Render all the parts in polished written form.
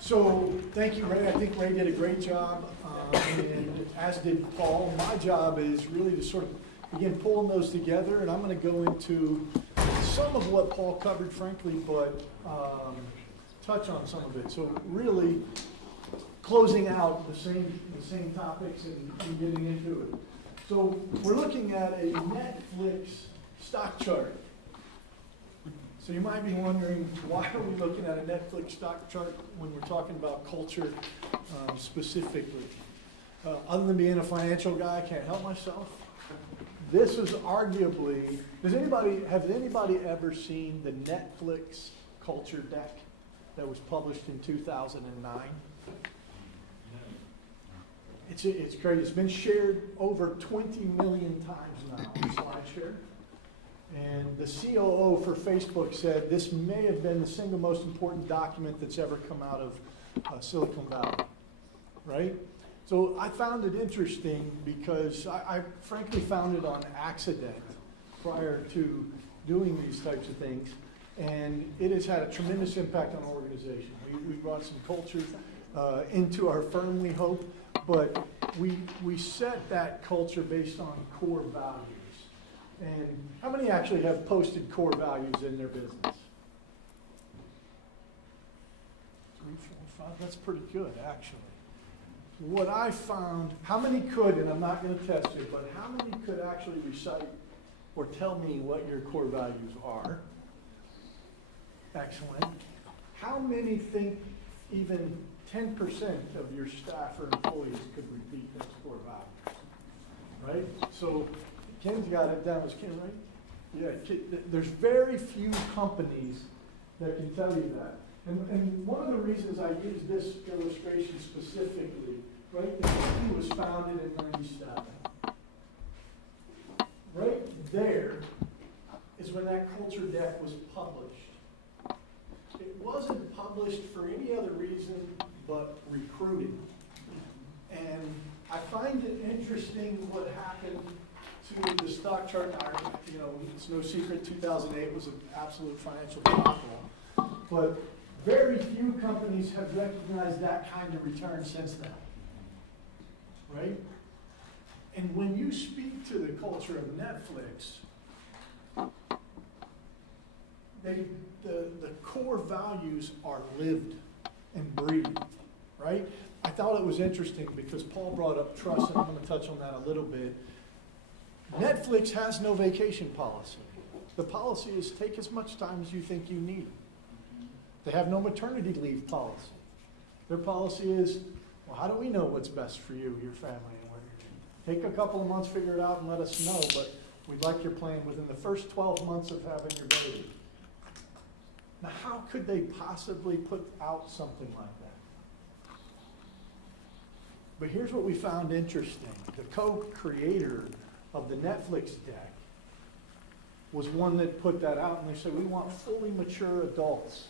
So thank you, Ray. I think Ray did a great job, and as did Paul. My job is really to sort of begin pulling those together, and I'm going to go into some of what Paul covered, frankly, but touch on some of it. So really closing out the same topics and getting into it. So we're looking at a Netflix stock chart. So you might be wondering, why are we looking at a Netflix stock chart when we're talking about culture specifically? Other than being a financial guy, I can't help myself. This is arguably, has anybody ever seen the Netflix culture deck that was published in 2009? It's crazy. It's been shared over 20 million times now, SlideShare. And the COO for Facebook said this may have been the single most important document that's ever come out of Silicon Valley, right? So I found it interesting because I frankly found it on accident prior to doing these types of things. And it has had a tremendous impact on our organization. We brought some culture into our firm, we hope, but we set that culture based on core values. And how many actually have posted core values in their business? 3, 4, 5, that's pretty good, actually. What I found, how many could, and I'm not going to test it, but how many could actually recite or tell me what your core values are? Excellent. How many think even 10% of your staff or employees could repeat those core values? Right? So Ken's got it down. Is Ken right? Yeah, there's very few companies that can tell you that. And one of the reasons I use this illustration specifically, right, the company was founded in 97. Right there is when that culture deck was published. It wasn't published for any other reason but recruiting. And I find it interesting what happened to the stock chart. You know, it's no secret 2008 was an absolute financial debacle. But very few companies have recognized that kind of return since then. Right? And when you speak to the culture of Netflix, the core values are lived and breathed, right? I thought it was interesting because Paul brought up trust, and I'm going to touch on that a little bit. Netflix has no vacation policy. The policy is take as much time as you think you need. They have no maternity leave policy. Their policy is, well, how do we know what's best for you, your family, and where you're going? Take a couple of months, figure it out, and let us know, but we'd like your plan within the first 12 months of having your baby. Now, how could they possibly put out something like that? But here's what we found interesting. The co-creator of the Netflix deck was one that put that out, and they said, we want fully mature adults,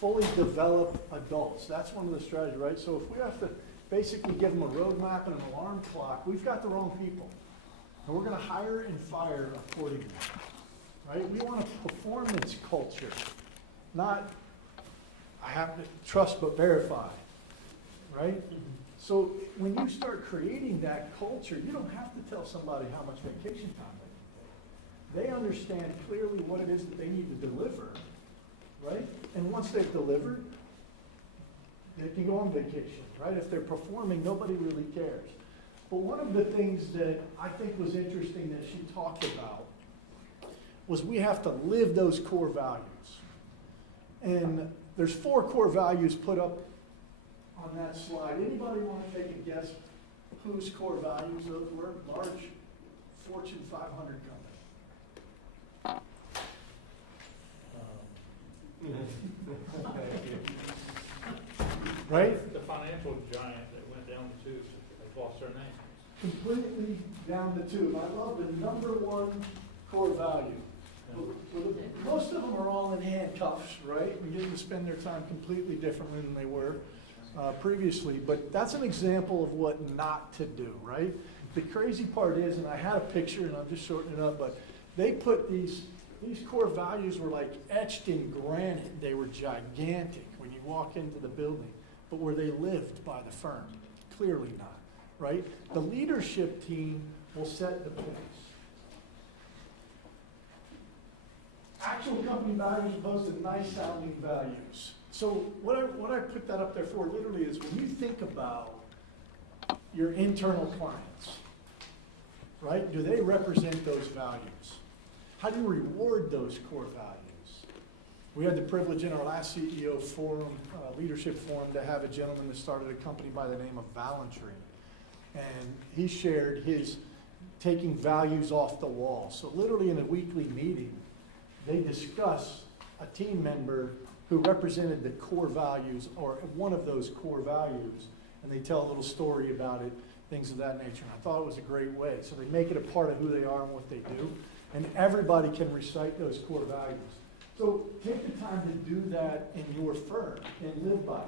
fully developed adults. That's one of the strategies, right? So if we have to basically give them a roadmap and an alarm clock, we've got the wrong people. And we're going to hire and fire accordingly, right? We want a performance culture. Not, I have to trust but verify, right? So when you start creating that culture, you don't have to tell somebody how much vacation time they can take. They understand clearly what it is that they need to deliver, right? And once they've delivered, they can go on vacation, right? If they're performing, nobody really cares. But one of the things that I think was interesting that she talked about was we have to live those core values. And there's 4 core values put up on that slide. Anybody want to take a guess whose core values those were? Large Fortune 500 company. Right? The financial giant that went down the tubes, they've lost their name. Completely down the tube. I love the number 1 core value. Most of them are all in handcuffs, right? We get to spend their time completely differently than they were previously. But that's an example of what not to do, right? The crazy part is, and I had a picture, and I'm just shortening it up, but they put these core values were like etched in granite. They were gigantic. you walk into the building, but were they lived by the firm? Clearly not, right? The leadership team will set the pace. Actual company values opposed to nice sounding values. So what I put that up there for literally is when you think about your internal clients, right? Do they represent those values? How do you reward those core values? We had the privilege in our last CEO forum, leadership forum, to have a gentleman that started a company by the name of Valentree. And he shared his taking values off the wall. So literally in a weekly meeting, they discuss a team member who represented the core values or one of those core values, and they tell a little story about it, things of that nature. And I thought it was a great way. So they make it a part of who they are and what they do, and everybody can recite those core values. So take the time to do that in your firm and live by them.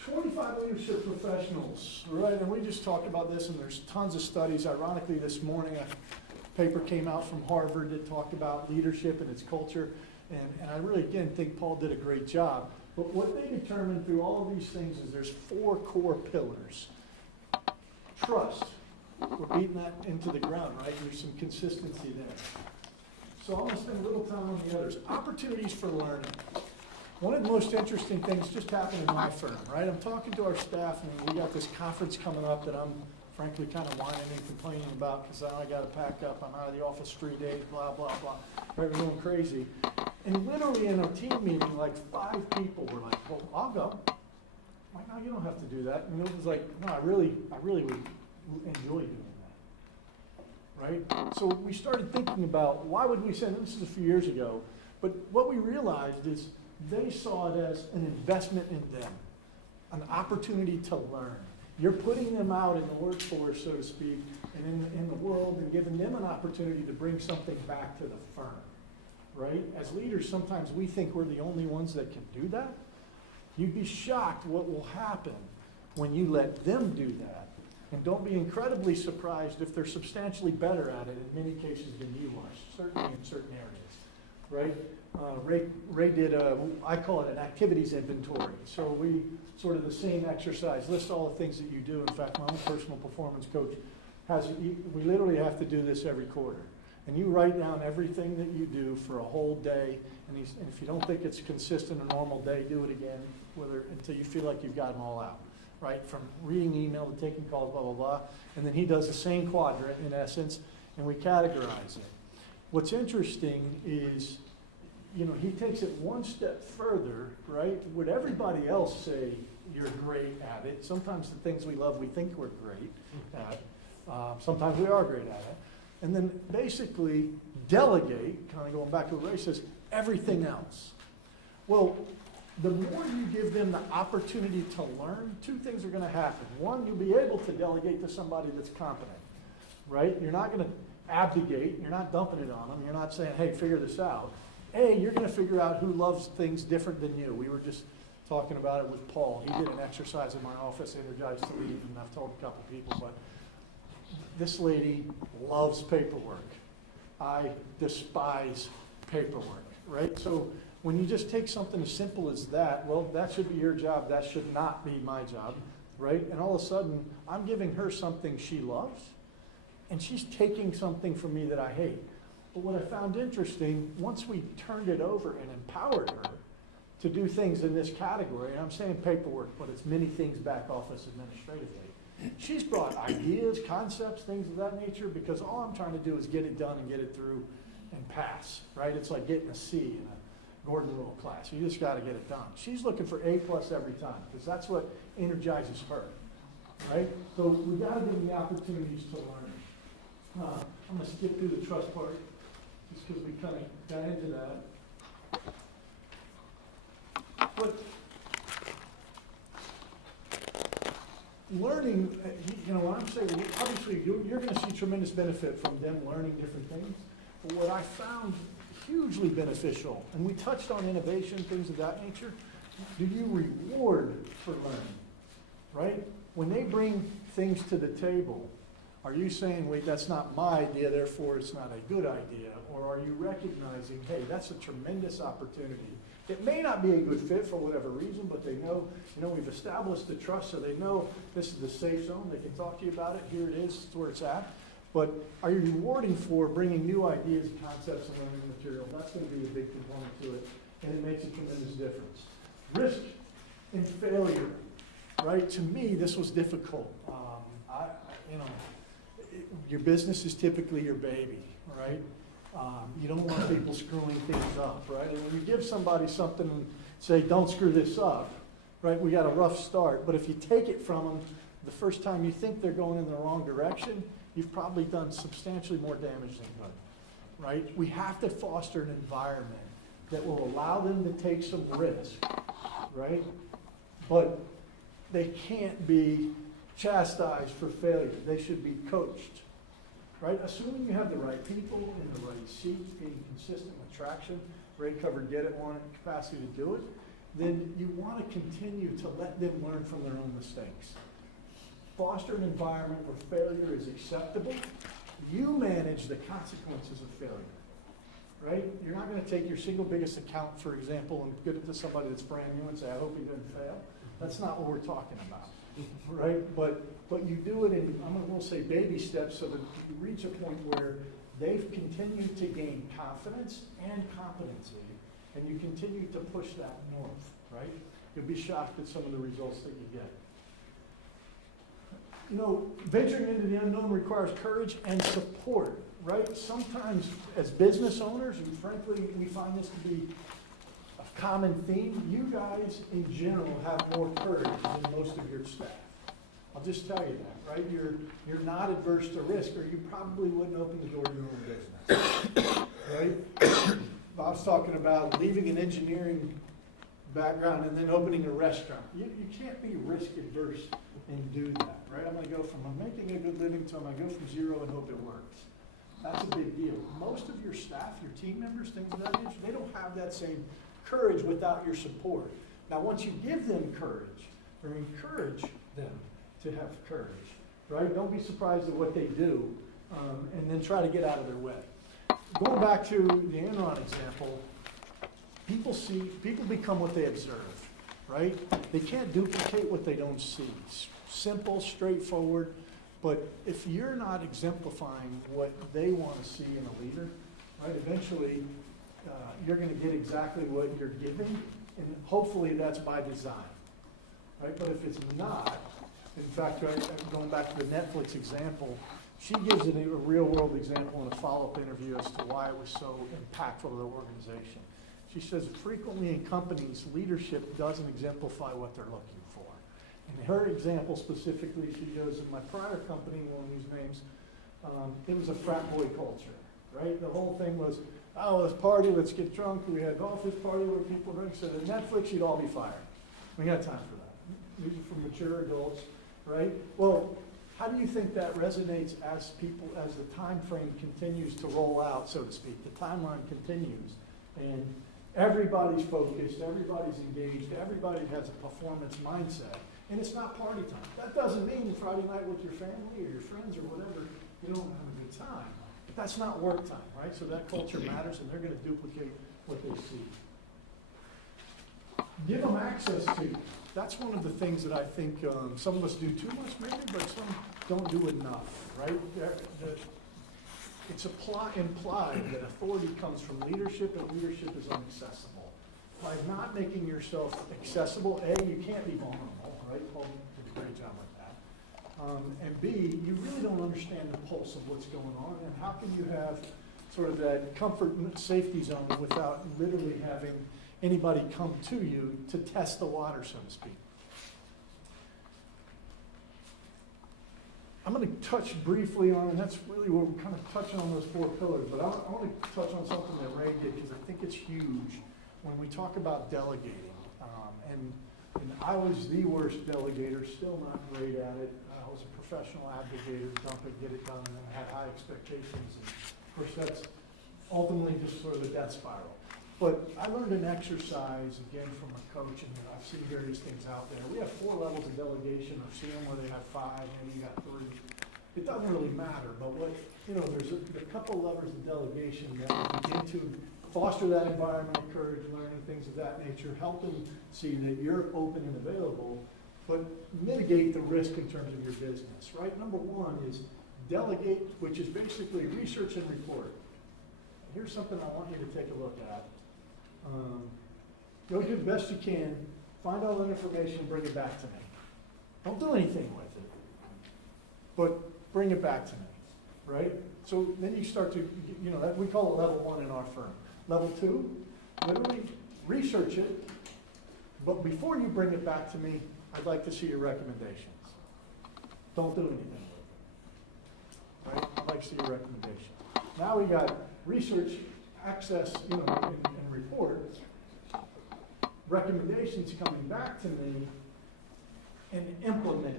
25 leadership professionals, right? And we just talked about this, and there's tons of studies. Ironically, this morning, a paper came out from Harvard that talked about leadership and its culture. And I really, again, think Paul did a great job. But what they determined through all of these things is there's 4 core pillars. Trust. We're beating that into the ground, right? There's some consistency there. So I'm going to spend a little time on the others. Opportunities for learning. One of the most interesting things just happened in my firm, right? I'm talking to our staff, and we got this conference coming up that I'm frankly kind of whining and complaining about because I got to pack up. I'm out of the office 3 days, blah, blah, blah. Right, we're going crazy. And literally in a team meeting, like 5 people were like, well, I'll go. I'm like, no, you don't have to do that. And it was like, no, I really would enjoy doing that. Right? So we started thinking about why would we send, this is a few years ago, but what we realized is they saw it as an investment in them, an opportunity to learn. You're putting them out in the workforce, so to speak, and in the world, and giving them an opportunity to bring something back to the firm, right? As leaders, sometimes we think we're the only ones that can do that. You'd be shocked what will happen when you let them do that. And don't be incredibly surprised if they're substantially better at it in many cases than you are, certainly in certain areas, right? Ray did I call it an activities inventory. So we sort of the same exercise, list all the things that you do. In fact, my own personal performance coach we literally have to do this every quarter. And you write down everything that you do for a whole day, and if you don't think it's consistent, a normal day, do it again, until you feel like you've got them all out, right? From reading email to taking calls, blah, blah, blah. And then he does the same quadrant, in essence, and we categorize it. What's interesting is, he takes it one step further, right? Would everybody else say you're great at it? Sometimes the things we love, we think we're great at. Sometimes we are great at it. And then basically delegate, kind of going back to what Ray says, everything else. Well, the more you give them the opportunity to learn, 2 things are going to happen. One, you'll be able to delegate to somebody that's competent, right? You're not going to abdicate. You're not dumping it on them. You're not saying, hey, figure this out. You're going to figure out who loves things different than you. We were just talking about it with Paul. He did an exercise in my office, Energized to Lead, and I've told a couple people, but this lady loves paperwork. I despise paperwork, right? So when you just take something as simple as that, well, that should be your job. That should not be my job, right? And all of a sudden, I'm giving her something she loves, and she's taking something from me that I hate. But what I found interesting, once we turned it over and empowered her to do things in this category, and I'm saying paperwork, but it's many things back office administratively, she's brought ideas, concepts, things of that nature, because all I'm trying to do is get it done and get it through and pass, right? It's like getting a C in a Gordon Rule class. You just got to get it done. She's looking for A+ every time, because that's what energizes her, right? So we got to give them the opportunities to learn. I'm going to skip through the trust part, just because we kind of got into that. But learning, when I'm saying, obviously you're going to see tremendous benefit from them learning different things. But what I found hugely beneficial, and we touched on innovation, things of that nature, do you reward for learning, right? When they bring things to the table, Are you saying, wait, that's not my idea, therefore it's not a good idea? Or are you recognizing, hey, that's a tremendous opportunity? It may not be a good fit for whatever reason, but they know, we've established the trust, so they know this is the safe zone. They can talk to you about it. Here it is, it's where it's at. But are you rewarding for bringing new ideas, concepts, and learning material? That's going to be a big component to it, and it makes a tremendous difference. Risk and failure, right? To me, this was difficult. Your business is typically your baby, right? You don't want people screwing things up, right? And when you give somebody something and say, don't screw this up, right? We got a rough start. But if you take it from them the first time you think they're going in the wrong direction, you've probably done substantially more damage than good, right? We have to foster an environment that will allow them to take some risk, right? But they can't be chastised for failure. They should be coached, right? Assuming you have the right people in the right seats, being consistent with traction, Ray covered get it, want it, capacity to do it, then you want to continue to let them learn from their own mistakes. Foster an environment where failure is acceptable. You manage the consequences of failure, right? You're not going to take your single biggest account, for example, and give it to somebody that's brand new and say, I hope he doesn't fail. That's not what we're talking about, right? But you do it in, we'll say baby steps, so that you reach a point where they've continued to gain confidence and competency, and you continue to push that north, right? You'll be shocked at some of the results that you get. Venturing into the unknown requires courage and support, right? Sometimes as business owners, and frankly, we find this to be a common theme, you guys in general have more courage than most of your staff. I'll just tell you that, right? You're not adverse to risk, or you probably wouldn't open the door to your own business, right? Bob's talking about leaving an engineering background and then opening a restaurant. You can't be risk adverse and do that, right? I'm making a good living to I'm gonna go from zero and hope it works. That's a big deal. Most of your staff, your team members, things of that nature, they don't have that same courage without your support. Now, once you give them courage or encourage them to have courage, right? Don't be surprised at what they do, and then try to get out of their way. Going back to the Enron example, people become what they observe, right? They can't duplicate what they don't see. Simple, straightforward, but if you're not exemplifying what they want to see in a leader, right, eventually you're going to get exactly what you're giving, and hopefully that's by design, right? But if it's not, in fact, right, going back to the Netflix example, she gives it a real-world example in a follow-up interview as to why it was so impactful to the organization. She says, frequently in companies, leadership doesn't exemplify what they're looking for. In her example specifically, she goes, in my prior company, won't use names, it was a frat boy culture, right? The whole thing was, oh, let's party, let's get drunk. We had golf this party where people drink. So at Netflix, you'd all be fired. We got time for that. These are for mature adults, right? Well, how do you think that resonates as the time frame continues to roll out, so to speak? The timeline continues, and everybody's focused, everybody's engaged, everybody has a performance mindset, and it's not party time. That doesn't mean Friday night with your family or your friends or whatever, you don't have a good time. But that's not work time, right? So that culture matters, and they're going to duplicate what they see. Give them access to you. That's one of the things that I think some of us do too much maybe, but some don't do enough, right? It's implied that authority comes from leadership, and leadership is inaccessible. By not making yourself accessible, A, you can't be vulnerable, right? Paul did a great job with that. And B, you really don't understand the pulse of what's going on, and how can you have sort of that comfort and safety zone without literally having anybody come to you to test the water, so to speak. I'm going to touch briefly on, and that's really where we're kind of touching on those four pillars, but I want to touch on something that Ray did, because I think it's huge when we talk about delegating. And I was the worst delegator, still not great at it. I was a professional advocator, dump it, get it done, and then I had high expectations. And of course, that's ultimately just sort of a death spiral. But I learned an exercise, again, from a coach, and I've seen various things out there. We have 4 levels of delegation. I've seen them where they have 5, maybe you got 3. it doesn't really matter, but what, there's a couple levers of delegation that begin to foster that environment, encourage learning, things of that nature, help them see that you're open and available, but mitigate the risk in terms of your business, right? Number one is delegate, which is basically research and report. Here's something I want you to take a look at. Go do the best you can, find all that information, bring it back to me. Don't do anything with it, but bring it back to me, right? So then you start to, that we call it level one in our firm. Level two, literally research it, but before you bring it back to me, I'd like to see your recommendations. Don't do anything with it, right? I'd like to see your recommendations. Now we got research, access, and reports, recommendations coming back to me, and implement,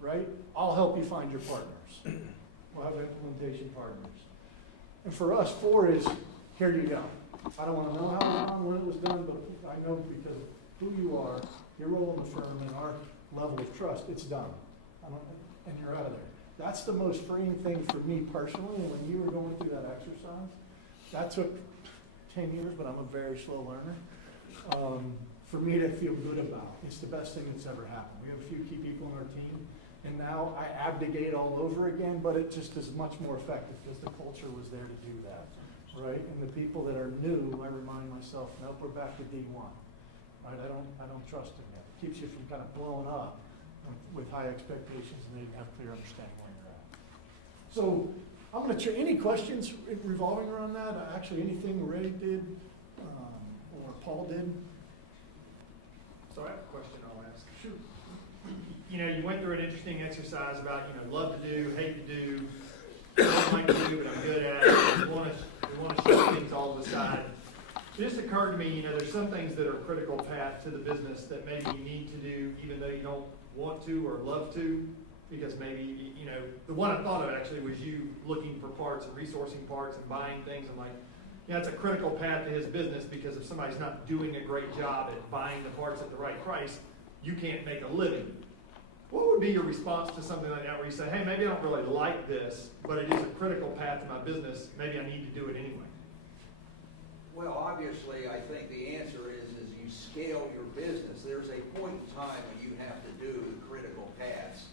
right? I'll help you find your partners. We'll have implementation partners. And for us, 4 is, here you go. I don't want to know how it was done, when it was done, but I know because of who you are, your role in the firm, and our level of trust, it's done. And you're out of there. That's the most freeing thing for me personally, and when you were going through that exercise, that took 10 years, but I'm a very slow learner. For me to feel good about. It's the best thing that's ever happened. We have a few key people on our team, and now I abdicate all over again, but it just is much more effective because the culture was there to do that, right? And the people that are new, I remind myself, nope, we're back to D1, right? I don't trust them yet. It keeps you from kind of blowing up with high expectations and they have clear understanding where you're at. So I'm going to any questions revolving around that? Actually, anything Ray did or Paul did? So I have a question I'll ask. Sure. You went through an interesting exercise about, love to do, hate to do, don't like to do, but I'm good at it. We want to shift things all to the side. It just occurred to me, there's some things that are critical path to the business that maybe you need to do even though you don't want to or love to, because maybe, the one I thought of actually was you looking for parts and resourcing parts and buying things. I'm like, it's a critical path to his business because if somebody's not doing a great job at buying the parts at the right price, you can't make a living. What would be your response to something like that where you say, hey, maybe I don't really like this, but it is a critical path to my business. Maybe I need to do it anyway. Well, obviously, I think the answer is you scale your business. There's a point in time when you have to do the critical paths.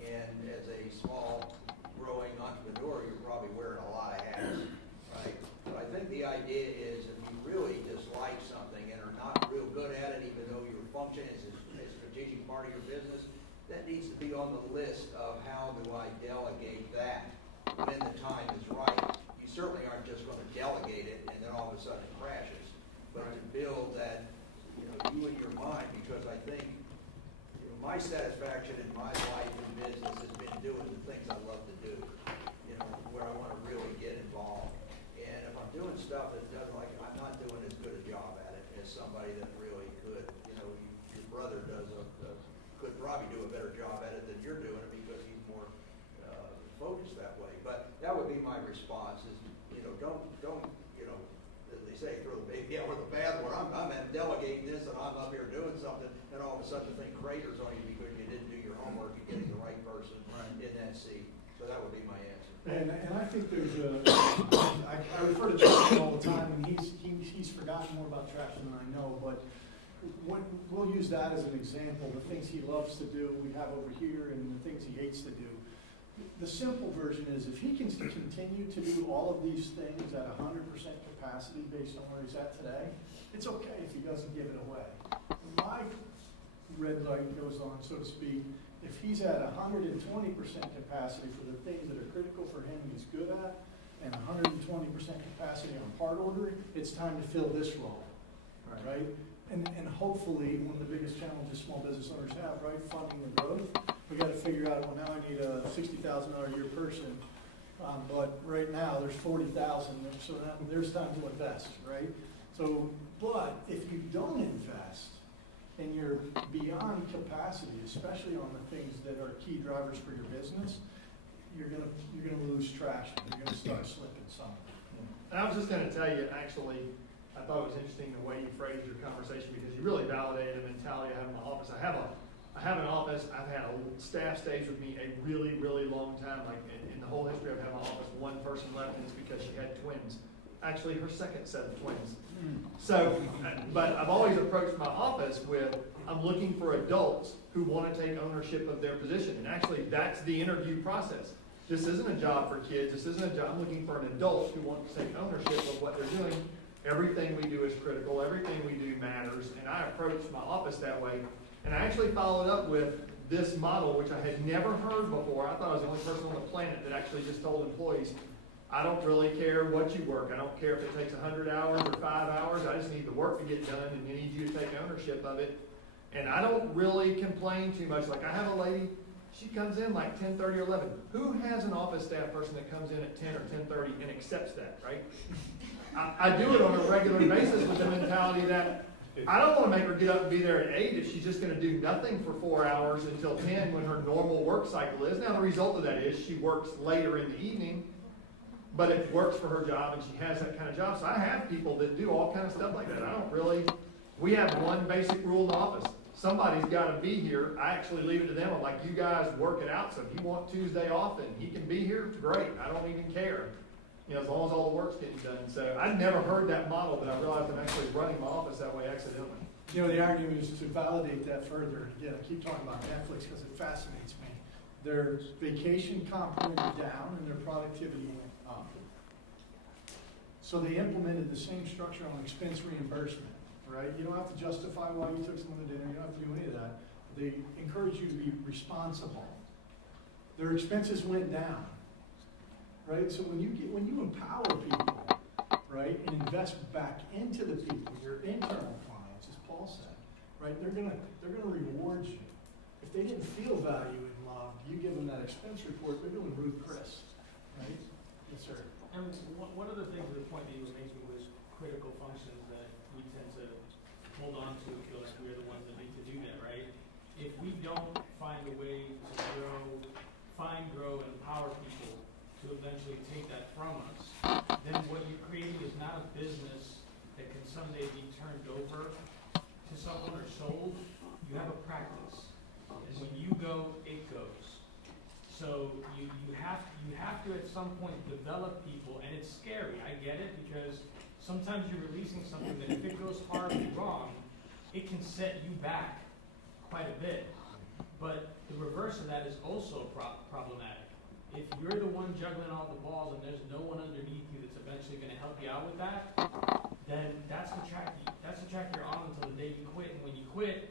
And as a small, growing entrepreneur, you're probably wearing a lot of hats, right? But I think the idea is if you really dislike something and are not real good at it, even though your function is a strategic part of your business, that needs to be on the list of how do I delegate that when the time is right. You certainly aren't just going to delegate it and then all of a sudden it crashes, but to build that, you in your mind, because I think my satisfaction in my life and business has been doing the things I love to do, where I want to really get involved. And if I'm doing stuff that doesn't I'm not doing as good a job at it as somebody that really could. Your brother could probably do a better job at it than you're doing it because he's more focused that way. But that would be my response is, don't, as they say, throw the baby out with the bathwater. I'm delegating this and I'm up here doing something and all of a sudden the thing craters on you because you didn't do your homework and getting the right person in that seat. So that would be my answer. And I think there's I refer to Traction all the time, and he's forgotten more about Traction than I know, but we'll use that as an example. The things he loves to do, we have over here, and the things he hates to do. The simple version is if he can continue to do all of these things at 100% capacity based on where he's at today, it's okay if he doesn't give it away. My red light goes on, so to speak. If he's at 120% capacity for the things that are critical for him he's good at, and 120% capacity on part ordering, it's time to fill this role, right? And hopefully, one of the biggest challenges small business owners have, right, funding the growth, we got to figure out, well, now I need a $60,000 a year person, but right now there's 40,000, so now there's time to invest, right? So, but if you don't invest, and you're beyond capacity, especially on the things that are key drivers for your business, you're gonna lose traction. You're gonna start slipping somewhere. And I was just going to tell you, actually, I thought it was interesting the way you phrased your conversation because you really validated a mentality I have in my office. I have a I have an office, I've had a staff stays with me a really, really long time, like in the whole history I've had my office, one person left, and it's because she had twins. Actually, her second set of twins. So, but I've always approached my office with, I'm looking for adults who want to take ownership of their position. And actually, that's the interview process. This isn't a job for kids. This isn't a job. I'm looking for an adult who wants to take ownership of what they're doing. Everything we do is critical. Everything we do matters. And I approached my office that way. And I actually followed up with this model, which I had never heard before. I thought I was the only person on the planet that actually just told employees, I don't really care what you work. I don't care if it takes 100 hours or 5 hours. I just need the work to get done, and I need you to take ownership of it. And I don't really complain too much. Like, I have a lady, she comes in like 10:30 or 11. Who has an office staff person that comes in at 10 or 10:30 and accepts that, right? I do it on a regular basis with the mentality that I don't want to make her get up and be there at 8 if she's just going to do nothing for 4 hours until 10 when her normal work cycle is. Now, the result of that is she works later in the evening, but it works for her job, and she has that kind of job. So I have people that do all kind of stuff like that. I don't really, we have one basic rule in the office. Somebody's got to be here. I actually leave it to them. I'm like, you guys work it out. So if you want Tuesday off and he can be here, great. I don't even care. You know, as long as all the work's getting done. So I'd never heard that model, but I realized I'm actually running my office that way accidentally. You know, the argument is to validate that further. Again, I keep talking about Netflix because it fascinates me. Their vacation comp went down and their productivity went up. So they implemented the same structure on expense reimbursement, right? You don't have to justify why you took someone to dinner. You don't have to do any of that. They encourage you to be responsible. Their expenses went down, right? So when you empower people, right, and invest back into the people, your internal clients, as Paul said, right, they're gonna reward you. If they didn't feel value and love, you give them that expense report, they're doing Ruth Chris, right? Yes, sir. And one of the things, the point that you were making was critical functions that we tend to hold on to, feel like we're the ones that need to do that, right? If we don't find a way to grow, and empower people to eventually take that from us, then what you're creating is not a business that can someday be turned over to someone or sold. You have a practice. And when you go, it goes. So you have to at some point develop people, and it's scary, I get it, because sometimes you're releasing something that if it goes horribly wrong, it can set you back quite a bit. But the reverse of that is also problematic. If you're the one juggling all the balls and there's no one underneath you that's eventually going to help you out with that, then that's the track you're on until the day you quit. And when you quit,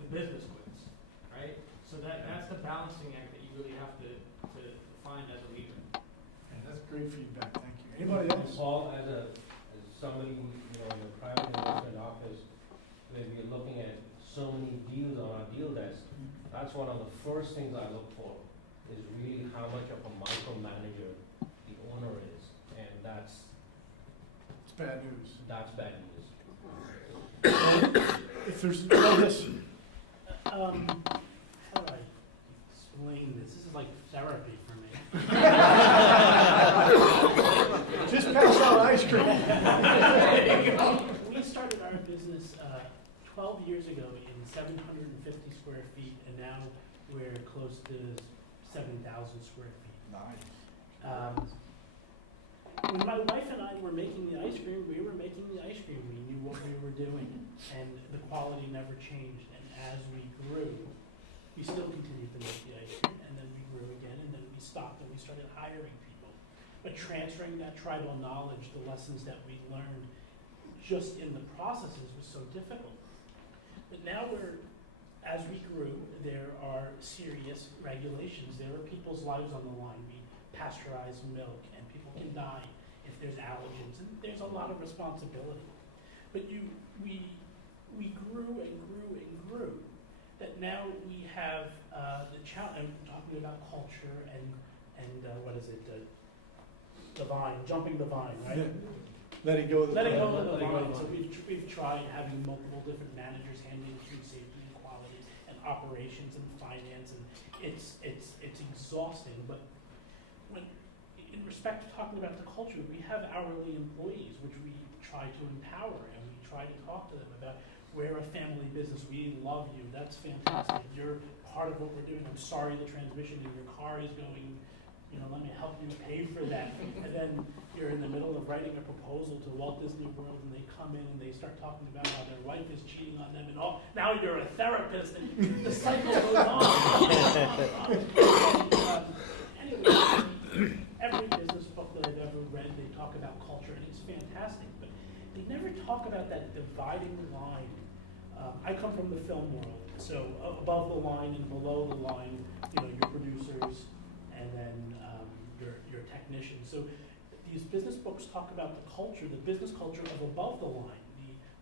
the business quits, right? So that's the balancing act that you really have to find as a leader. Okay, that's great feedback, thank you. Anybody else? Paul, as somebody, in a private investment office, where we're looking at so many deals on our deal desk, that's one of the first things I look for, is really how much of a micromanager the owner is, and that's It's bad news. bad news. If there's, well, yes, How do I explain this? This is like therapy for me. just pass out ice cream. We started our business 12 years ago in 750 square feet, and now we're close to 7,000 square feet. Nice. When my wife and I were making the ice cream, we were making the ice cream. We knew what we were doing, and the quality never changed. And as we grew, we still continued to make the ice cream, and then we grew again, and then we stopped, and we started hiring people. But transferring that tribal knowledge, the lessons that we learned just in the processes was so difficult. But now as we grew, there are serious regulations. There are people's lives on the line. We pasteurize milk, and people can die if there's allergens, and there's a lot of responsibility. But we grew and grew and grew, that now we have the challenge, I'm talking about culture and what is it, the vine, jumping the vine, right? Let it go. Letting go of the vine. So we've tried having multiple different managers handling food safety and quality and operations and finance, and it's exhausting. But when, in respect to talking about the culture, we have hourly employees, which we try to empower, and we try to talk to them about we're a family business, we love you, that's fantastic, you're part of what we're doing, I'm sorry the transmission in your car is going, let me help you pay for that. And then you're in the middle of writing a proposal to Walt Disney World, and they come in and they start talking about how their wife is cheating on them and all. Now you're a therapist, and the cycle goes on. Anyway, every business book that I've ever read, they talk about culture, and it's fantastic, but they never talk about that dividing line. I come from the film world, so above the line and below the line, your producers, and then your technicians. So these business books talk about the culture, the business culture of above the line,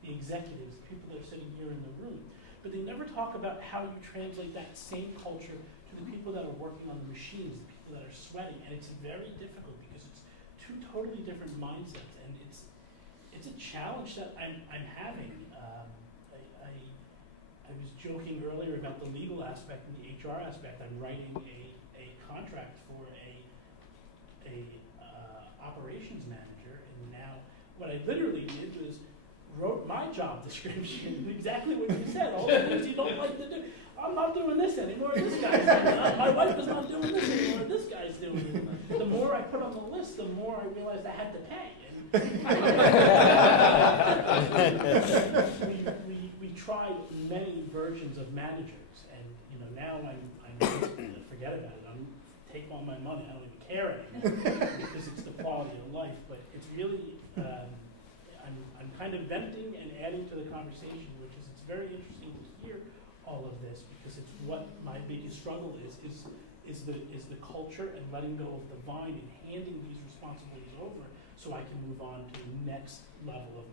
the executives, the people that are sitting here in the room. But they never talk about how you translate that same culture to the people that are working on the machines, the people that are sweating. And it's very difficult because it's two totally different mindsets, and it's a challenge that I'm having. I was joking earlier about the legal aspect and the HR aspect. I'm writing a contract for a operations manager, and now what I literally did was wrote my job description, exactly what you said, all the things you don't like to do. I'm not doing this anymore, this guy's doing it. My wife is not doing this anymore, this guy's doing it. The more I put on the list, the more I realized I had to pay. We tried many versions of managers, and now I'm forget about it. I'm take all my money. I don't even care anymore because it's the quality of life. But it's really I'm kind of venting and adding to the conversation, which is it's very interesting to hear all of this because it's what my biggest struggle is the culture and letting go of the vine and handing these responsibilities over so I can move on to the next level of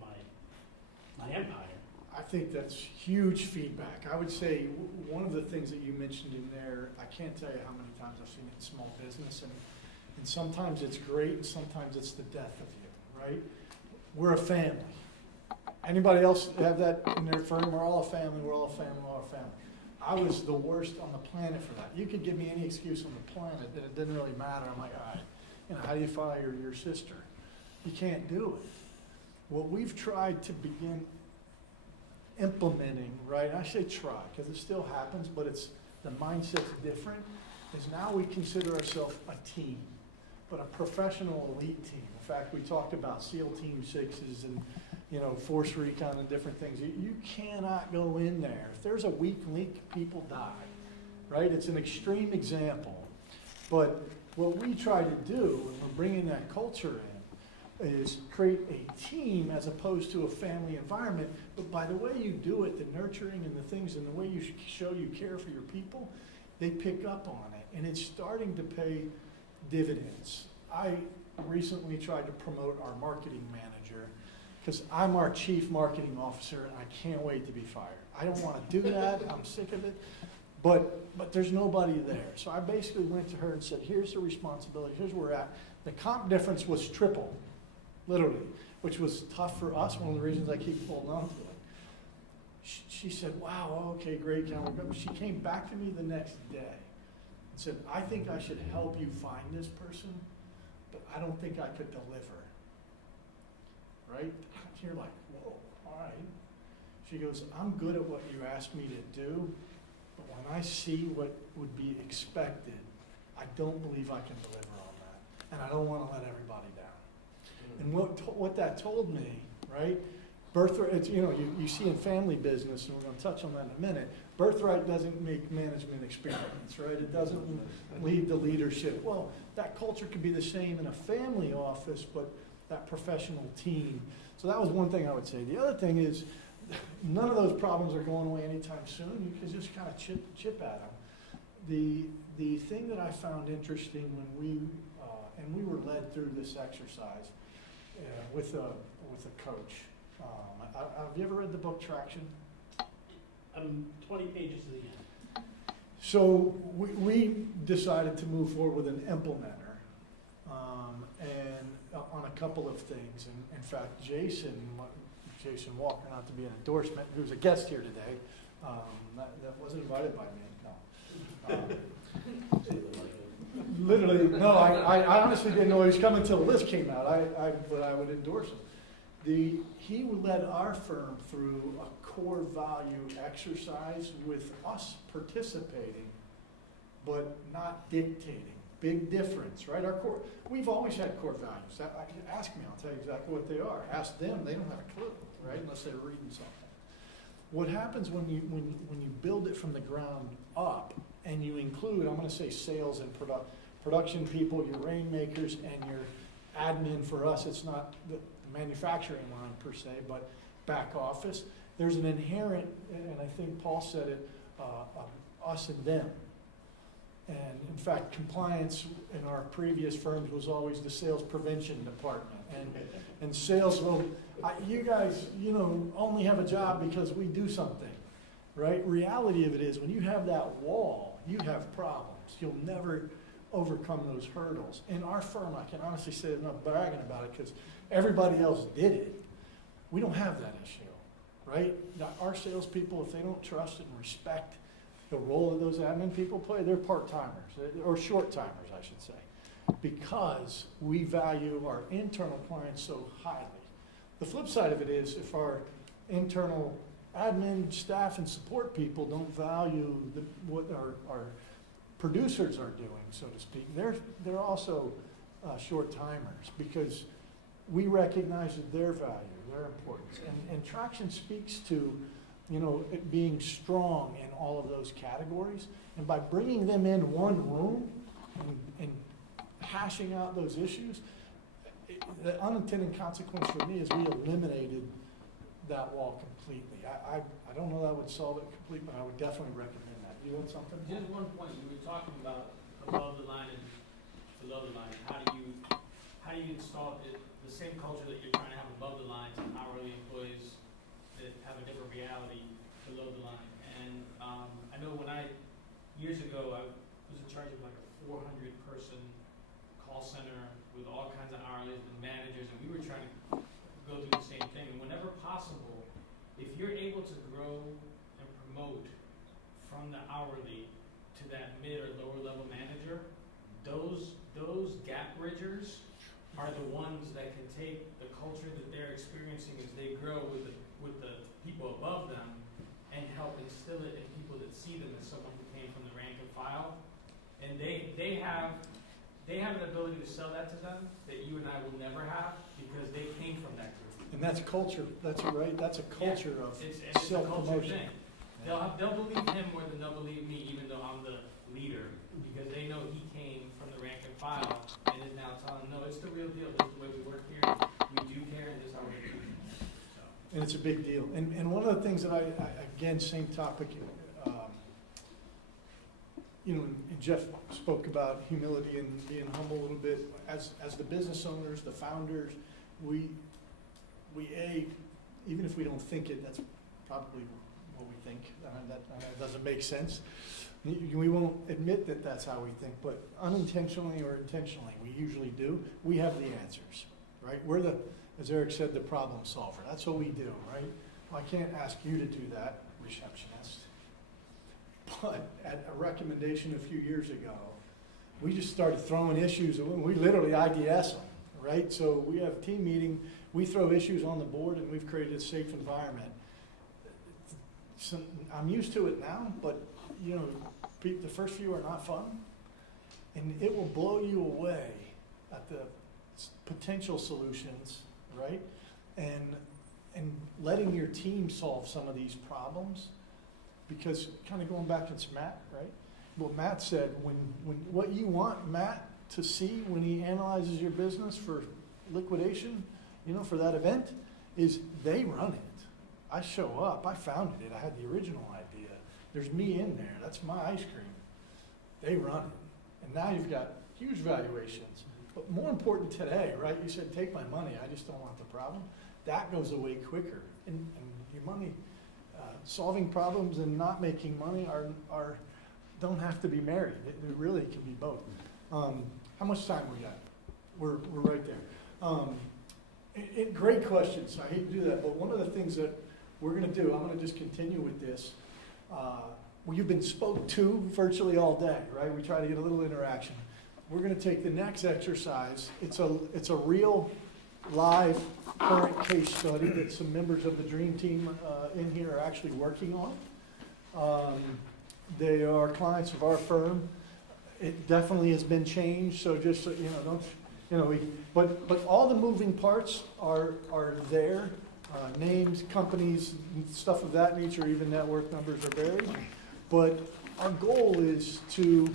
my empire. I think that's huge feedback. I would say one of the things that you mentioned in there, I can't tell you how many times I've seen it in small business, and sometimes it's great, and sometimes it's the death of you, right? We're a family. Anybody else have that in their firm? We're all a family, we're all a family, we're all a family. I was the worst on the planet for that. You could give me any excuse on the planet that it didn't really matter. I'm like, all right, how do you fire your sister? You can't do it. What we've tried to begin implementing, right? I say try because it still happens, but the mindset's different. Is now we consider ourselves a team, but a professional elite team. In fact, we talked about SEAL Team 6s and Force Recon and different things. You cannot go in there. If there's a weak link, people die, right? It's an extreme example, but what we try to do when we're bringing that culture in is create a team as opposed to a family environment. But by the way you do it, the nurturing and the things and the way you show you care for your people, they pick up on it. And it's starting to pay dividends. I recently tried to promote our marketing manager because I'm our chief marketing officer and I can't wait to be fired. I don't want to do that. I'm sick of it. But there's nobody there. So I basically went to her and said, here's the responsibility. Here's where we're at. The comp difference was triple. Literally, which was tough for us, one of the reasons I keep holding on to it. She said, wow, okay, great, Ken. She came back to me the next day and said, I think I should help you find this person, but I don't think I could deliver. Right? You're like, whoa, all right. She goes, I'm good at what you asked me to do, but when I see what would be expected, I don't believe I can deliver on that. And I don't want to let everybody down. And what that told me, right? Birthright, it's, you see in family business, and we're going to touch on that in a minute, birthright doesn't make management experience, right? It doesn't lead to leadership. Well, that culture could be the same in a family office, but that professional team. So that was one thing I would say. The other thing is, none of those problems are going away anytime soon. You can just kind of chip at them. The thing that I found interesting when we were led through this exercise with a coach. Have you ever read the book Traction? 20 pages to the end. So we decided to move forward with an implementer, and on a couple of things. And in fact, Jason Walker, not to be an endorsement, who's a guest here today, that wasn't invited by me. No. Literally, no. I honestly didn't know he was coming until the list came out. But I would endorse him. He led our firm through a core value exercise with us participating, but not dictating. Big difference, right? Our core, we've always had core values. Ask me, I'll tell you exactly what they are. Ask them, they don't have a clue, right? Unless they're reading something. What happens when you build it from the ground up and you include, I'm gonna say sales and production people, your rainmakers and your admin. For us, it's not the manufacturing line per se, but back office. There's an inherent, and I think Paul said it, us and them. And in fact, compliance in our previous firms was always the sales prevention department. And sales will, you guys, only have a job because we do something, right? Reality of it is, when you have that wall, you have problems. You'll never overcome those hurdles. In our firm, I can honestly say, I'm not bragging about it because everybody else did it. We don't have that issue, right? Now, our salespeople, if they don't trust and respect the role that those admin people play, they're part-timers, or short-timers, I should say, because we value our internal clients so highly. The flip side of it is, if our internal admin, staff, and support people don't value what our producers are doing, so to speak, they're also short-timers, because we recognize that their value, their importance. And Traction speaks to it being strong in all of those categories. And by bringing them in one room and hashing out those issues, the unintended consequence for me is we eliminated that wall completely. I don't know that would solve it completely, but I would definitely recommend that. You want something? Just one point, you were talking about above the line and below the line. How do you install the same culture that you're trying to have above the line to hourly employees that have a different reality below the line? And I know years ago, I was in charge of like a 400-person call center with all kinds of hourlies and managers, and we were trying to go through the same thing. And whenever possible, if you're able to grow and promote from the hourly to that mid or lower level manager, those gap bridgers are the ones that can take the culture that they're experiencing as they grow with the people above them and help instill it in people that see them as someone who came from the rank and file. And they have an ability to sell that to them that you and I will never have, because they came from that group. And that's culture. That's right. That's a culture of It's a culture self-promotion. thing. They'll believe him more than they'll believe me, even though I'm the leader, because they know he came from the rank and file and is now telling them, no, it's the real deal. This is the way we work here. We do care, and this is how we do it. So. And it's a big deal. And one of the things that I again, same topic, and Jeff spoke about humility and being humble a little bit. As the business owners, the founders, we even if we don't think it, that's probably what we think. That doesn't make sense. We won't admit that that's how we think, but unintentionally or intentionally, we usually do. We have the answers, right? We're as Eric said, the problem solver. That's what we do, right? Well, I can't ask you to do that, receptionist. But at a recommendation a few years ago, we just started throwing issues. We literally IDS them, right? So we have a team meeting. We throw issues on the board, and we've created a safe environment. So I'm used to it now, but the first few are not fun, and it will blow you away at the potential solutions, right? And letting your team solve some of these problems, because kind of going back to Matt, right? What Matt said, when what you want Matt to see when he analyzes your business for liquidation, for that event, is they run it. I show up, I founded it, I had the original idea. There's me in there, that's my ice cream. They run it. And now you've got huge valuations. But more important today, right? You said, take my money, I just don't want the problem. That goes away quicker. And your money, solving problems and not making money don't have to be married. It really can be both. How much time we got? We're right there. Great questions. I hate to do that, but one of the things that we're going to do, I'm going to just continue with this. You've been spoke to virtually all day, right? We try to get a little interaction. We're going to take the next exercise. It's a real live current case study that some members of the dream team in here are actually working on. They are clients of our firm. It definitely has been changed, so just, so you know, don't, you know, but all the moving parts are there. Names, companies, and stuff of that nature, even network numbers are buried. But our goal is to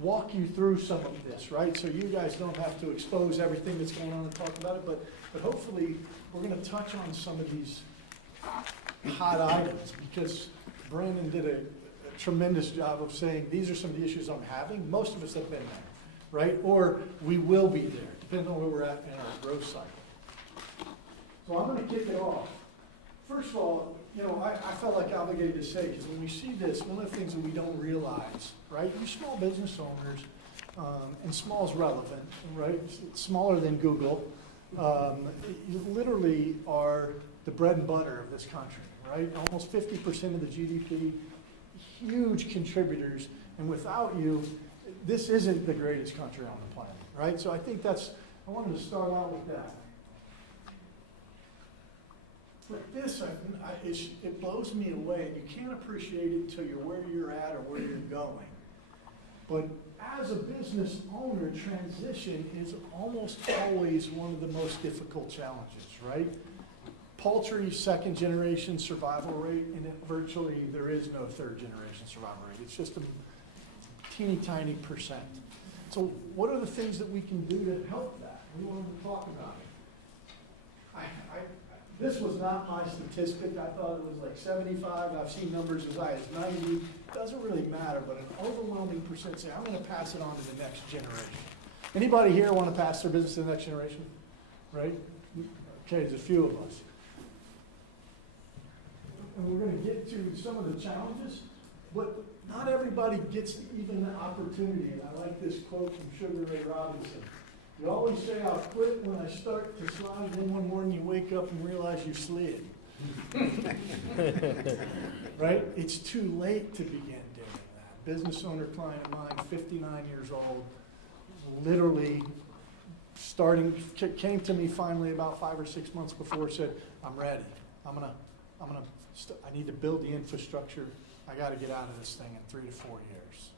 walk you through some of this, right? So you guys don't have to expose everything that's going on and talk about it, but hopefully we're gonna touch on some of these hot items, because Brandon did a tremendous job of saying, these are some of the issues I'm having. Most of us have been there, right? Or we will be there, depending on where we're at in our growth cycle. So I'm gonna kick it off. First of all, you know, I felt like obligated to say, because when we see this, one of the things that we don't realize, right? You small business owners, and small is relevant, right? It's smaller than Google. You literally are the bread and butter of this country, right? Almost 50% of the GDP, huge contributors, and without you, this isn't the greatest country on the planet, right? So I think I wanted to start out with that. But this, it blows me away. You can't appreciate it until you're where you're at or where you're going. But as a business owner, transition is almost always one of the most difficult challenges, right? Paltry second generation survival rate, and virtually there is no third generation survival rate. It's just a teeny tiny percent. So what are the things that we can do to help that? We wanted to talk about it. This was not my statistic. I thought it was like 75. I've seen numbers as high as 90. Doesn't really matter, but an overwhelming percent say, I'm going to pass it on to the next generation. Anybody here want to pass their business to the next generation? Right? Okay, there's a few of us. And we're going to get to some of the challenges, but not everybody gets even the opportunity. And I like this quote from Sugar Ray Robinson. You always say, I'll quit when I start to slide, then one morning you wake up and realize you slid. Right? It's too late to begin doing that. Business owner client of mine, 59 years old, literally came to me finally about 5 or 6 months before, said, I'm ready. I need to build the infrastructure. I got to get out of this thing in 3 to 4 years.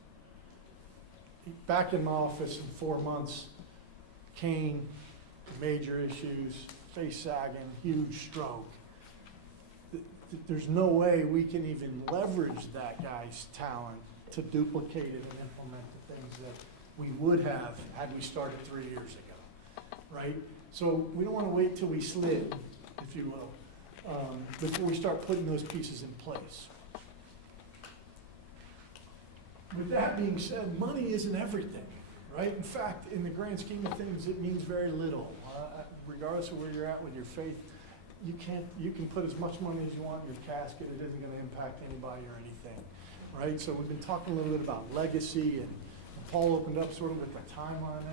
Back in my office in 4 months, cane, major issues, face sagging, huge stroke. There's no way we can even leverage that guy's talent to duplicate it and implement the things that we would have had we started 3 years ago, right? So we don't want to wait till we slid, if you will, before we start putting those pieces in place. With that being said, money isn't everything. Right? In fact, in the grand scheme of things, it means very little. Regardless of where you're at with your faith, you can put as much money as you want in your casket. It isn't going to impact anybody or anything. Right? So we've been talking a little bit about legacy, and Paul opened up sort of with the timeline,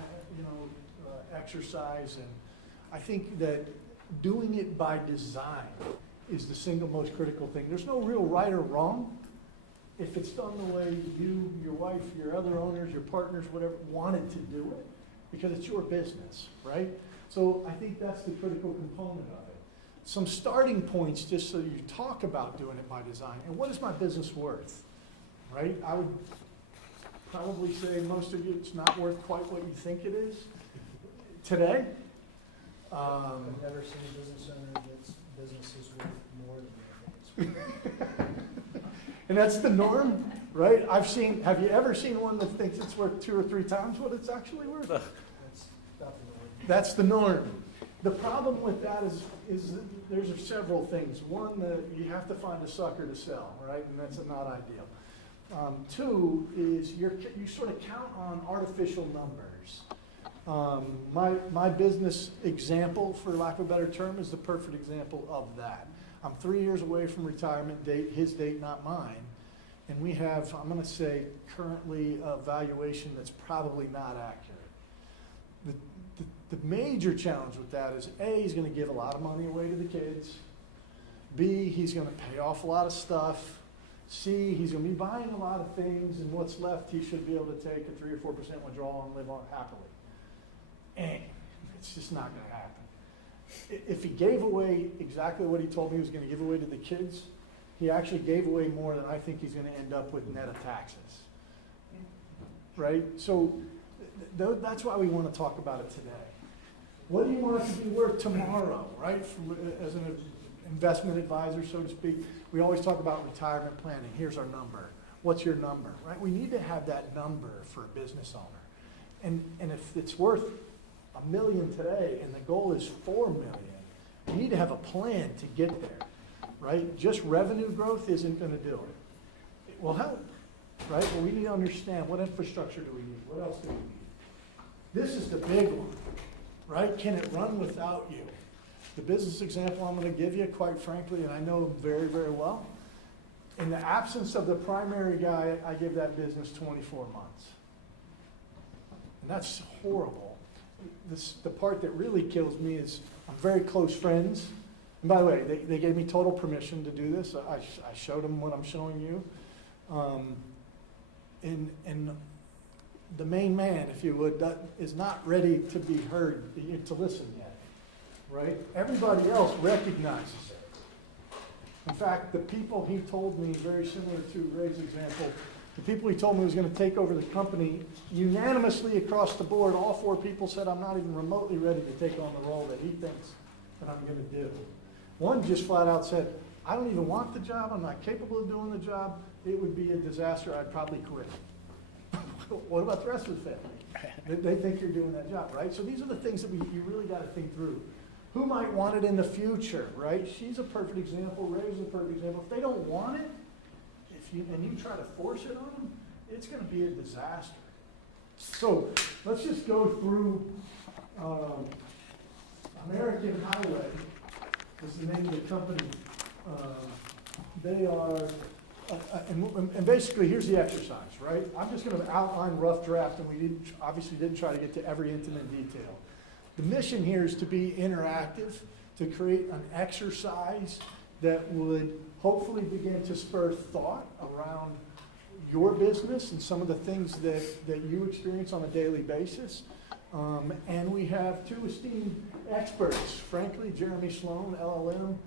exercise. And I think that doing it by design is the single most critical thing. There's no real right or wrong. If it's done the way you, your wife, your other owners, your partners, whatever, wanted to do it, because it's your business, right? So I think that's the critical component of it. Some starting points, just so you talk about doing it by design. And what is my business worth, right? I would probably say most of you, it's not worth quite what you think it is today. I've never seen a business owner that's businesses worth more than they think it's worth. And that's the norm, right? Have you ever seen one that thinks it's worth 2 or 3 times what it's actually worth? That's not the norm. That's the norm. The problem with that is there's several things. One, you have to find a sucker to sell, right? And that's not ideal. 2 is you sort of count on artificial numbers. My business example, for lack of a better term, is the perfect example of that. I'm 3 years away from retirement date, his date, not mine. And we have, I'm going to say, currently a valuation that's probably not accurate. The major challenge with that is, A, he's going to give a lot of money away to the kids. B, he's going to pay off a lot of stuff. C, he's going to be buying a lot of things, and what's left he should be able to take a 3 or 4% withdrawal and live on happily. And it's just not going to happen. if he gave away exactly what he told me he was gonna give away to the kids, he actually gave away more than I think he's gonna end up with net of taxes. Right? So that's why we wanna talk about it today. What do you want it to be worth tomorrow, right? As an investment advisor, so to speak, we always talk about retirement planning. Here's our number. What's your number, right? We need to have that number for a business owner. And if it's worth $1 million today and the goal is $4 million, we need to have a plan to get there, right? Just revenue growth isn't gonna do it. It will help, right? But we need to understand what infrastructure do we need? What else do we need? This is the big one, right? Can it run without you? The business example I'm gonna give you, quite frankly, and I know him very, very well, in the absence of the primary guy, I give that business 24 months. And that's horrible. The part that really kills me is I'm very close friends. And by the way, they gave me total permission to do this. I showed them what I'm showing you. And the main man, if you would, is not ready to be heard, to listen yet, right? Everybody else recognizes it. In fact, the people he told me, very similar to Ray's example, the people he told me was going to take over the company, unanimously across the board, all 4 people said, I'm not even remotely ready to take on the role that he thinks that I'm going to do. One just flat out said, I don't even want the job, I'm not capable of doing the job, it would be a disaster, I'd probably quit. What about the rest of the family? They think you're doing that job, right? So these are the things that you really got to think through. Who might want it in the future, right? She's a perfect example, Ray's a perfect example. If they don't want it, and you try to force it on them, it's going to be a disaster. So let's just go through American Highway is the name of the company. They are, and basically here's the exercise, right? I'm just going to outline rough draft, and we obviously didn't try to get to every intimate detail. The mission here is to be interactive, to create an exercise that would hopefully begin to spur thought around your business and some of the things that you experience on a daily basis. And we have 2 esteemed experts, frankly, Jeremy Sloan, LLM,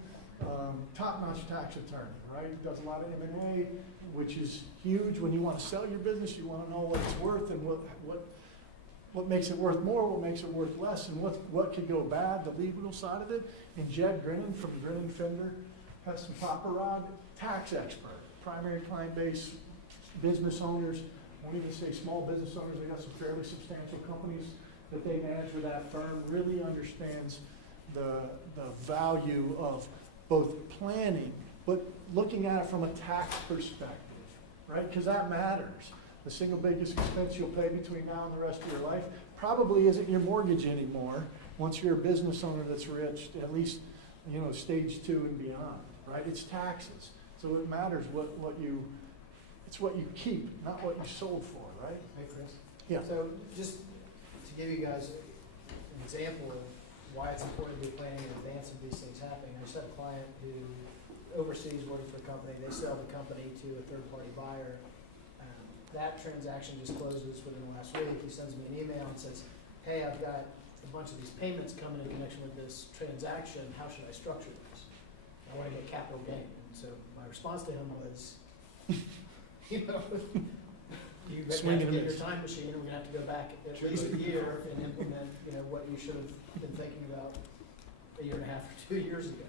top-notch tax attorney, right? Does a lot of M&A, which is huge. When you want to sell your business, you want to know what it's worth and what makes it worth more, what makes it worth less, and what could go bad, the legal side of it. And Jed Grinnan from Grinnan Fender has some Paparod, tax expert, primary client base, business owners, I won't even say small business owners, they got some fairly substantial companies that they manage with that firm, really understands the value of both planning, but looking at it from a tax perspective, right? Because that matters. The single biggest expense you'll pay between now and the rest of your life probably isn't your mortgage anymore once you're a business owner that's rich, at least, stage 2 and beyond, right? It's taxes. So it matters it's what you keep, not what you sold for, right? Hey, Chris? Yeah. So just to give you guys an example of why it's important to be planning in advance of these things happening, I just had a client who overseas working for a company, they sell the company to a third-party buyer. That transaction just closes within the last week. He sends me an email and says, hey, I've got a bunch of these payments coming in connection with this transaction. How should I structure this? I want to get capital gain. And so my response to him was, you have to get your time machine, and we're going to have to go back at least a year and implement, what you should have been thinking about a year and a half or 2 years ago.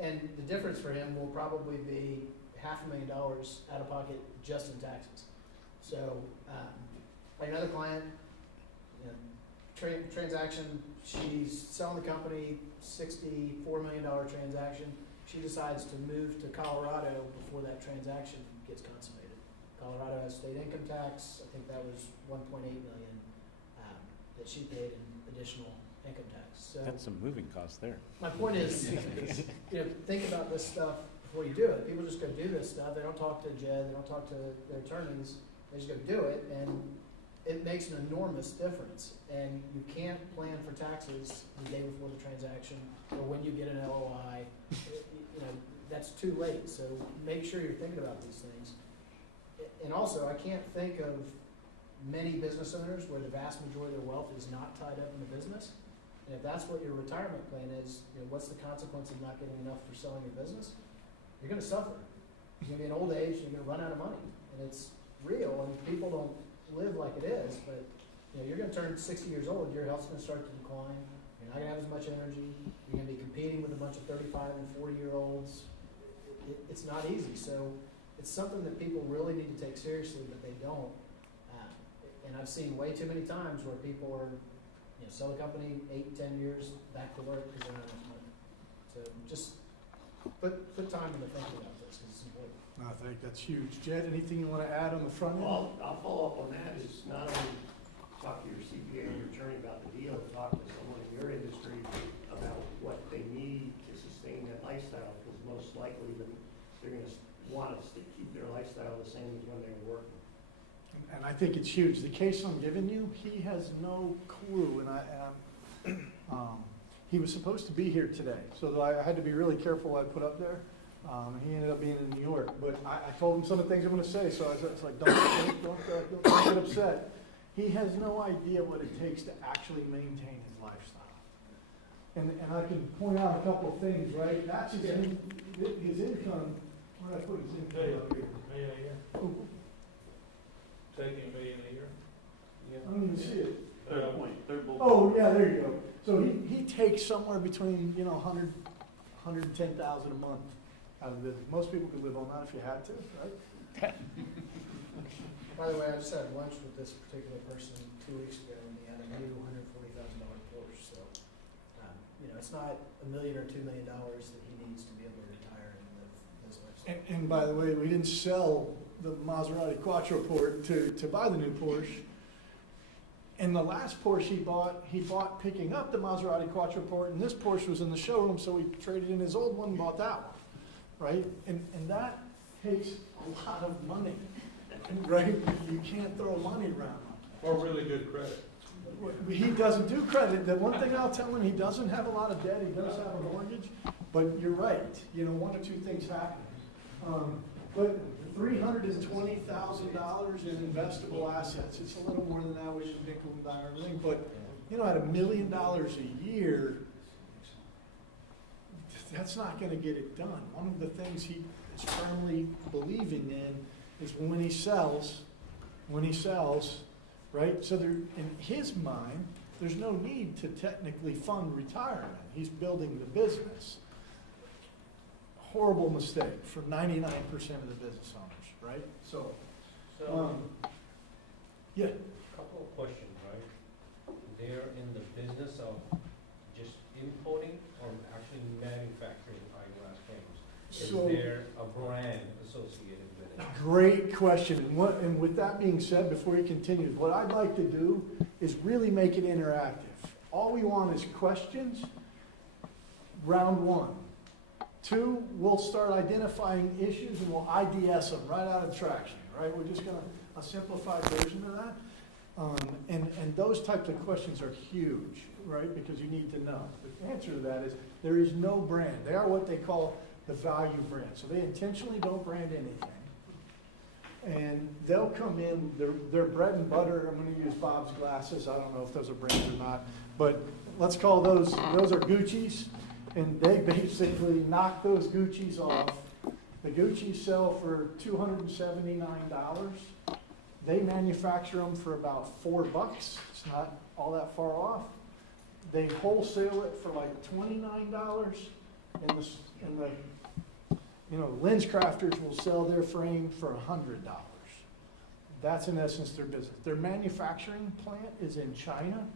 And the difference for him will probably be $500,000 out of pocket just in taxes. So, like another client, transaction, she's selling the company, $64 million transaction. She decides to move to Colorado before that transaction gets consummated. Colorado has state income tax. I think that was $1.8 million that she paid in additional income tax. So That's some moving costs there. my point is, think about this stuff before you do it. People just go do this stuff. They don't talk to Jed. They don't talk to their attorneys. They just go do it, and it makes an enormous difference. And you can't plan for taxes the day before the transaction or when you get an LOI. That's too late. So make sure you're thinking about these things. And also, I can't think of many business owners where the vast majority of their wealth is not tied up in the business. And if that's what your retirement plan is, you know, what's the consequence of not getting enough for selling your business? You're gonna suffer. You're gonna be an old age, you're gonna run out of money, and it's real, and people don't live like it is, but, you know, you're gonna turn 60 years old, your health's gonna start to decline, you're not gonna have as much energy, you're gonna be competing with a bunch of 35 and 40-year-olds. It's not easy, so it's something that people really need to take seriously, but they don't. And I've seen way too many times where people are, you know, sell a company 8, 10 years back to work because they don't have enough money. So just put time into thinking about this because it's important. I think that's huge. Jed, anything you want to add on the front end? Well, I'll follow up on that, is not only talk to your CPA or your attorney about the deal, talk to someone in your industry about what they need to sustain that lifestyle, because most likely they're gonna want us to keep their lifestyle the same as when they were working. And I think it's huge. The case I'm giving you, he has no clue, and he was supposed to be here today, so I had to be really careful what I put up there. He ended up being in New York, but I told him some of the things I'm gonna say, so I was like, don't get upset. He has no idea what it takes to actually maintain his lifestyle. And I can point out a couple of things, right? That's his income, where did I put his income up here? Oh, Taking $1 million a year. I don't even see it. Third point, third bullet. Oh, yeah, there you go. So he takes somewhere between, 100, 110,000 a month out of the business. Most people could live on that if you had to, right? By the way, I just had lunch with this particular person 2 weeks ago, and he had a new $140,000 Porsche. So, it's not $1 million or $2 million that he needs to be able to retire and live his lifestyle. And by the way, we didn't sell the Maserati Quattroporte to buy the new Porsche. And the last Porsche he bought picking up the Maserati Quattroporte, and this Porsche was in the showroom, so he traded in his old one and bought that one, right? And that takes a lot of money, right? You can't throw money around. Or really good credit. He doesn't do credit. The one thing I'll tell him, he doesn't have a lot of debt. He does have a mortgage, but you're right. One or two things happen. But $320,000 in investable assets. It's a little more than that. We should nickel and dime everything. But at $1 million a year, that's not going to get it done. One of the things he is firmly believing in is when he sells, right? So there, in his mind, there's no need to technically fund retirement. He's building the business. Horrible mistake for 99% of the business owners, right? So, yeah. Couple of questions, right? They're in the business of just importing or actually manufacturing eyeglass frames? So- Is there a brand associated with it? Great question. And with that being said, before you continue, what I'd like to do is really make it interactive. All we want is questions, round one. 2, we'll start identifying issues and we'll IDS them right out of traction, right? We're just gonna, a simplified version of that. And those types of questions are huge, right? Because you need to know. The answer to that is there is no brand. They are what they call the value brand. So they intentionally don't brand anything. And they'll come in, their bread and butter, I'm gonna use Bob's glasses. I don't know if those are brands or not, but let's call those are Gucci's. And they basically knock those Gucci's off. The Gucci's sell for $279. They manufacture them for about $4. It's not all that far off. They wholesale it for like $29. And the lens crafters will sell their frame for $100. That's in essence their business. Their manufacturing plant is in China,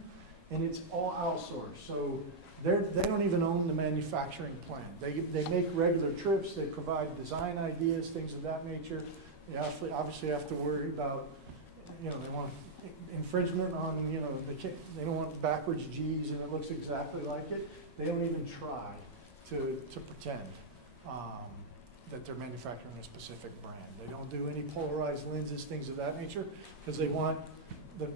and it's all outsourced. So they don't even own the manufacturing plant. They make regular trips, they provide design ideas, things of that nature. They obviously have to worry about, they want infringement on, they don't want backwards G's and it looks exactly like it. They don't even try to pretend that they're manufacturing a specific brand. They don't do any polarized lenses, things of that nature, because they want the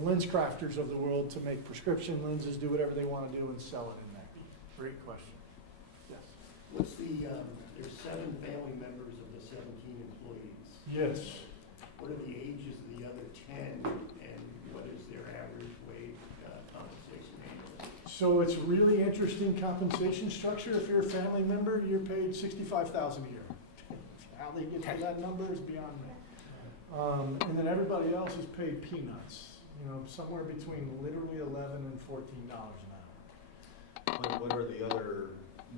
lens crafters of the world to make prescription lenses, do whatever they want to do and sell it in there. Great question. Yes. What's there's 7 family members of the 17 employees. Yes. What are the ages of the other 10, and what is their average wage compensation annually? So it's a really interesting compensation structure. If you're a family member, you're paid $65,000 a year. How they get to that number is beyond me. And then everybody else is paid peanuts, you know, somewhere between literally $11 and $14 an hour. What are the other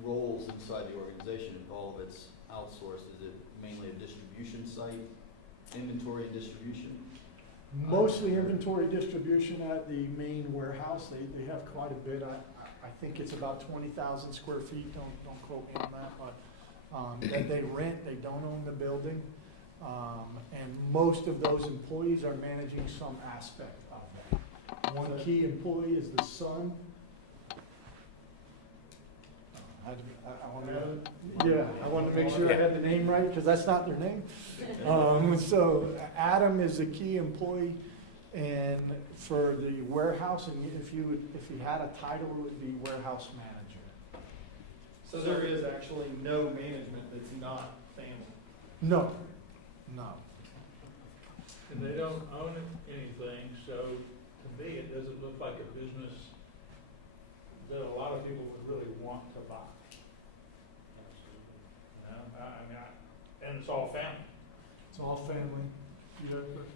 roles inside the organization if all of it's outsourced? Is it mainly a distribution site, inventory and distribution? Mostly inventory distribution at the main warehouse. They have quite a bit. I think it's about 20,000 square feet. Don't quote me on that, but that they rent. They don't own the building. And most of those employees are managing some aspect of that. One key employee is the son. I wanted to make sure I had the name right, because that's not their name. So Adam is a key employee, and for the warehouse, and if he had a title, it would be warehouse manager. So there is actually no management that's not family. No. And they don't own anything, so to me, it doesn't look like a business that a lot of people would really want to buy. You know, and it's all family. It's all family.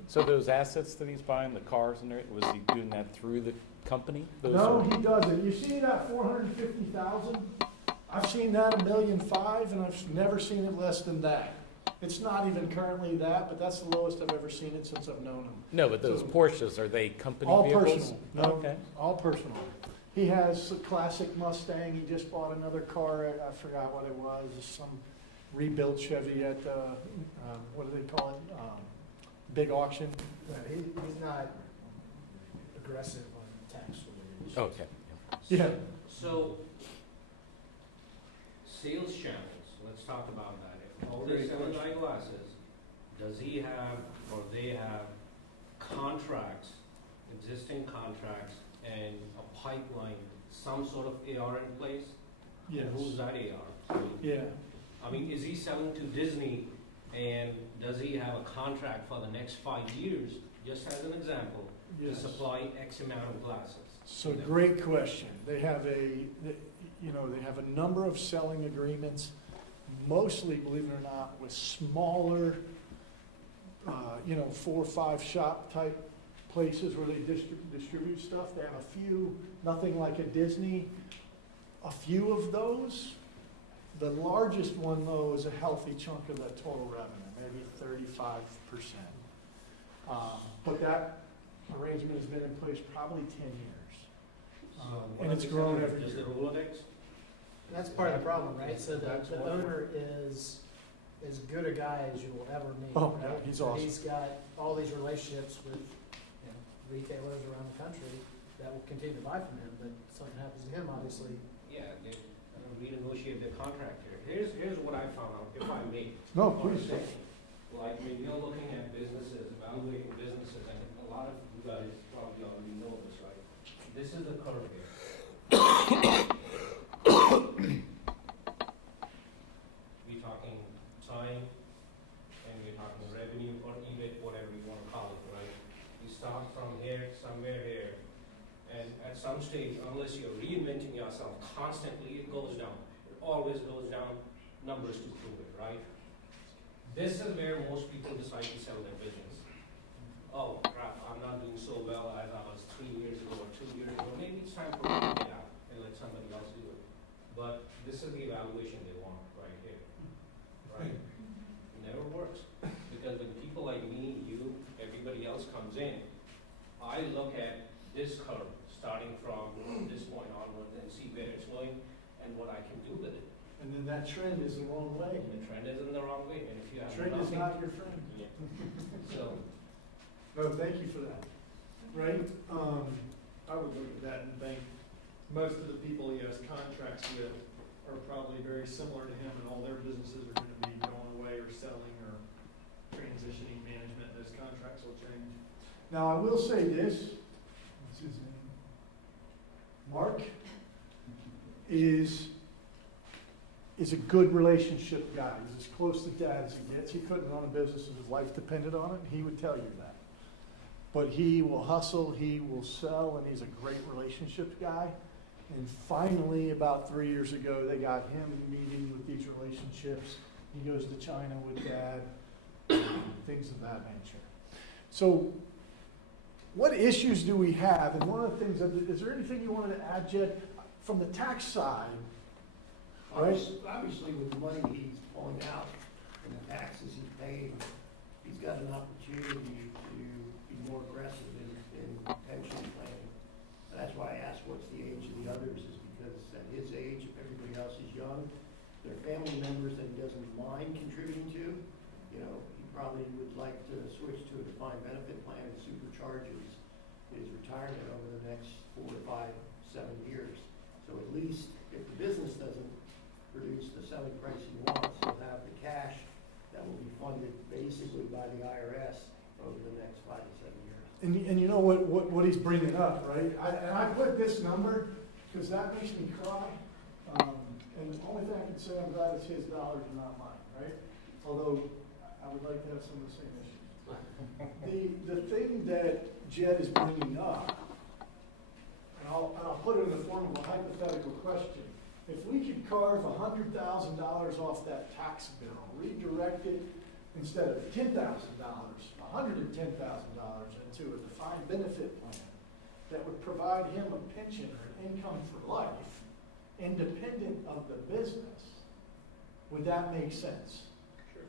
So those assets that he's buying, the cars and everything, was he doing that through the company? Those No, are- he doesn't. You see that 450,000? I've seen that 1.5 million, and I've never seen it less than that. It's not even currently that, but that's the lowest I've ever seen it since I've known him. No, but those So- Porsches, are they company All vehicles? personal. No, Okay. all personal. He has a classic Mustang. He just bought another car. I forgot what it was. Some rebuilt Chevy at what do they call it? Big auction. He's not aggressive on tax related issues. Okay. Yeah. So, sales channels, let's talk about that. If all these Great selling question. eyeglasses, does he have, or they have contracts, existing contracts, and a pipeline, some sort of AR in place? Yes. And who's that AR? Yeah. I mean, is he selling to Disney, and does he have a contract for the next 5 years, just as an example, to Yes. supply X amount of glasses? So great question. They have they have a number of selling agreements, mostly, believe it or not, with smaller, 4 or 5 shop type places where they distribute stuff. They have a few, nothing like a Disney, a few of those. The largest one, though, is a healthy chunk of that total revenue, maybe 35%. But that arrangement has been in place probably 10 years. And it's grown every Just year. the Rolodex? That's part of the problem, right? So That's the what- owner is as good a guy as you will ever meet. Oh, right? yeah, he's awesome. He's got all these relationships with, retailers around the country that will continue to buy from him, but something happens to him, obviously. Yeah, they renegotiate their contract here. Here's what I found out, if I may. No, for a please. second. Like, when you're looking at businesses, evaluating businesses, and a lot of you guys probably already know this, right? This is the curve here. We're talking time, and we're talking revenue or EBIT, whatever you want to call it, right? You start from here, somewhere here, and at some stage, unless you're reinventing yourself constantly, it goes down. It always goes down, numbers to prove it, right? This is where most people decide to sell their business. Oh, crap, I'm not doing so well as I was 3 years ago or 2 years ago. Maybe it's time for me to get out and let somebody else do it. But this is the evaluation they want right here, right? It never works. Because when people like me, you, everybody else comes in, I look at this curve, starting from this point onward, and see where it's going and what I can do with it. And then that trend is the wrong way. And the trend is in the wrong way, and if you have Trend is nothing. not your friend. Yeah. So, No, thank you for that. Right? I would look at that and think, most of the people he has contracts with are probably very similar to him, and all their businesses are gonna be going away or selling or transitioning management, those contracts will change. Now, I will say this. What's his name? Mark is a good relationship guy. He's as close to dad as he gets. He couldn't run a business if his life depended on it. He would tell you that. But he will hustle, he will sell, and he's a great relationships guy. And finally, about 3 years ago, they got him meeting with these relationships. He goes to China with Dad, things of that nature. So what issues do we have? And one of the things, is there anything you wanted to add, Jed, from the tax side? Right? Obviously, with the money he's pulling out and the taxes he's paying, he's got an opportunity to be more aggressive in pension planning. And that's why I asked what's the age of the others, is because at his age, if everybody else is young, they're family members that he doesn't mind contributing to. You know, he probably would like to switch to a defined benefit plan and supercharges his retirement over the next 4 to 5, 7 years. So at least if the business doesn't produce the selling price he wants, he'll have the cash that will be funded basically by the IRS over the next 5 to 7 years. And you know what he's bringing up, right? And I put this number because that makes me cry. And the only thing I can say, I'm glad it's his dollars and not mine, right? Although I would like to have some of the same issues. The thing that Jed is bringing up, and I'll put it in the form of a hypothetical question. If we could carve $100,000 off that tax bill, redirect it instead of $10,000, $110,000 into a defined benefit plan that would provide him a pension or an income for life, independent of the business, would that make sense? Sure.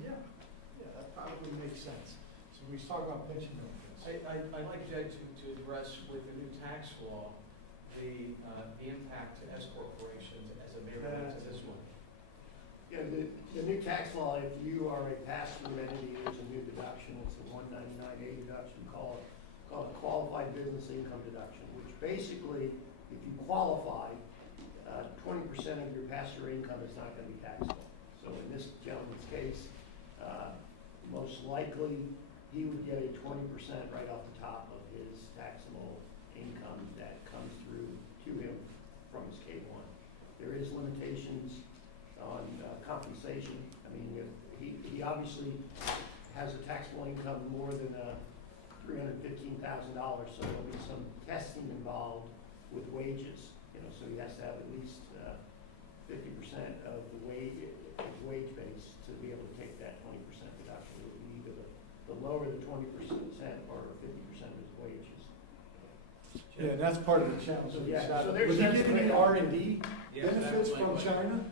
That probably makes sense. So we talk about pension benefits. I'd like Jed to address with the new tax law, the impact to S corporations as it may relate to this one. Yeah, the new tax law, if you are a pass-through entity, there's a new deduction, it's a 199A deduction called a qualified business income deduction, which basically, if you qualify, 20% of your pass-through income is not gonna be taxable. So in this gentleman's case, most likely, he would get a 20% right off the top of his taxable income that comes through to him from his K-1. There is limitations on compensation. I mean, if he obviously has a taxable income more than $315,000, so there'll be some testing involved with wages. You know, so he has to have at least 50% of the wage base to be able to take that 20% deduction. It would be either the lower the 20% or 50% of his wages. Yeah, and that's part of the challenge. So, yeah, so there's Would you get any R&D Yes, that benefits was my from question. China?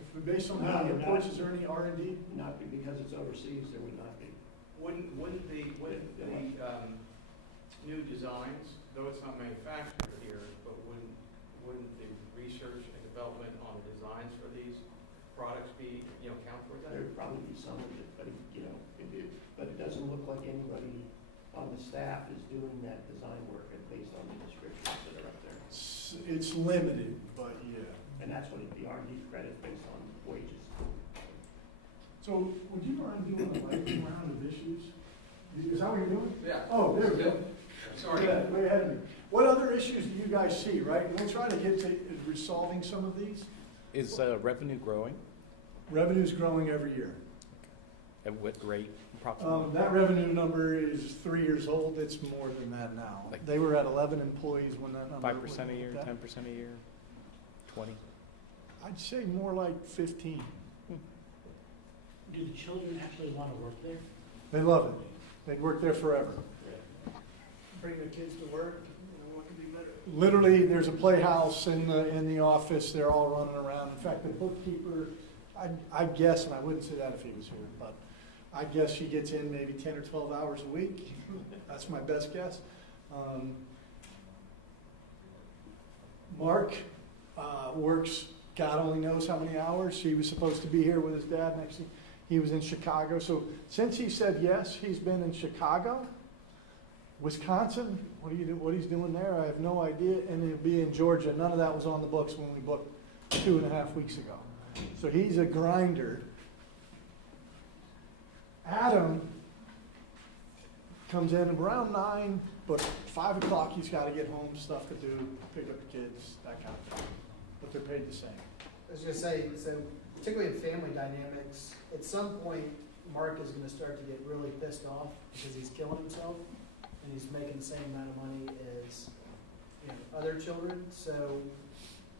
If we based on how he reports, is there any R&D? Not because it's overseas, there would not be. Wouldn't the new designs, though it's not manufactured here, but wouldn't the research and development on the designs for these products be, count for that? There'd probably be some of it, but but it doesn't look like anybody on the staff is doing that design work based on the descriptions that are up there. It's limited, but yeah. And that's what the R&D credit based on wages. So would you mind doing a lightning round of issues? Is that what you're doing? Yeah. Oh, there we go. Sorry. Yeah, way ahead of me. What other issues do you guys see, right? We'll try to get to resolving some of these. Is revenue growing? Revenue's growing every year. At what rate approximately? That revenue number is 3 years old. It's more than that now. Like- They were at 11 employees when that number. 5% a year, that- 10% a year, 20? I'd say more like 15. Do the children actually want to work there? They love it. They'd work there forever. Bring their kids to work, what could be better? Literally, there's a playhouse in the office. They're all running around. In fact, the bookkeeper, I guess, and I wouldn't say that if he was here, but I guess she gets in maybe 10 or 12 hours a week. That's my best guess. Mark works, God only knows how many hours. He was supposed to be here with his dad next week. He was in Chicago. So since he said yes, he's been in Chicago, Wisconsin. What he's doing there, I have no idea. And he'll be in Georgia. None of that was on the books when we booked 2.5 weeks ago. So he's a grinder. Adam comes in around 9, but 5 o'clock he's got to get home, stuff to do, pick up the kids, that kind of thing. But they're paid the same. I was gonna say, so particularly in family dynamics, at some point, Mark is gonna start to get really pissed off because he's killing himself and he's making the same amount of money as other children, so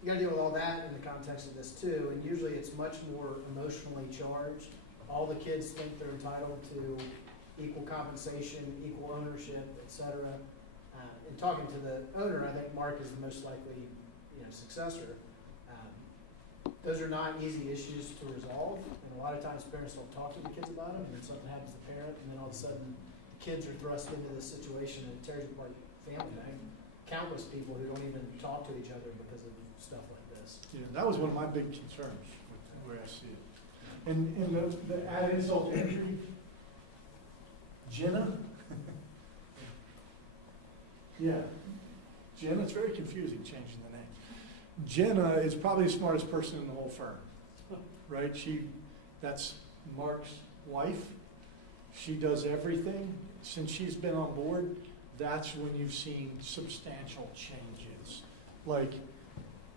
you gotta deal with all that in the context of this too, and usually it's much more emotionally charged. All the kids think they're entitled to equal compensation, equal ownership, et cetera. In talking to the owner, I think Mark is the most likely, successor. Those are not easy issues to resolve, and a lot of times parents don't talk to the kids about them, and then something happens to the parent, and then all of a sudden, the kids are thrust into this situation and it tears apart family. I have countless people who don't even talk to each other because of stuff like this. Yeah, that was one of my big concerns with the way I see it. And the add insult to injury, Jenna? Yeah, Jenna, it's very confusing changing the name. Jenna is probably the smartest person in the whole firm, right? That's Mark's wife. She does everything. Since she's been on board, that's when you've seen substantial changes. Like,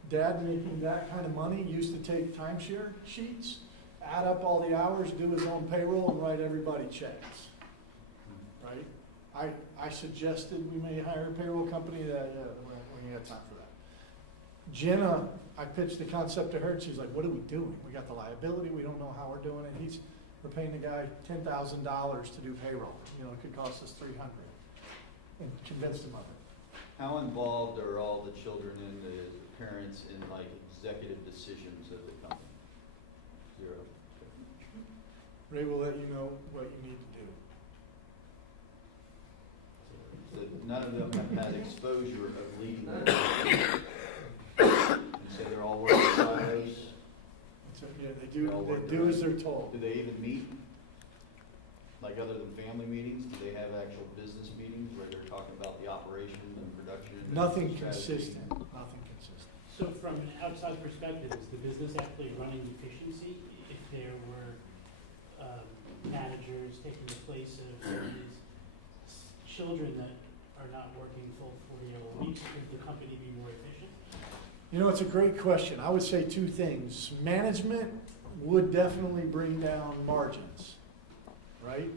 Dad making that kind of money used to take timeshare sheets, add up all the hours, do his own payroll, and write everybody checks, right? I suggested we may hire a payroll company that, when you got time for that. Jenna, I pitched the concept to her, and she's like, what are we doing? We got the liability, we don't know how we're doing it. We're paying the guy $10,000 to do payroll. It could cost us $300. And convinced him of it. How involved are all the children and the parents in like executive decisions of the company? 0. Ray will let you know what you need to do. So none of them have had exposure of leading their company. You say they're all working silos. So, yeah, they do as they're told. Do they even meet? Like other than family meetings, do they have actual business meetings where they're talking about the operation and production? and Nothing strategy? consistent, nothing consistent. So from an outside perspective, is the business actually running efficiency? If there were managers taking the place of these children that are not working full 40-hour weeks, would the company be more efficient? It's a great question. I would say 2 things. Management would definitely bring down margins, right?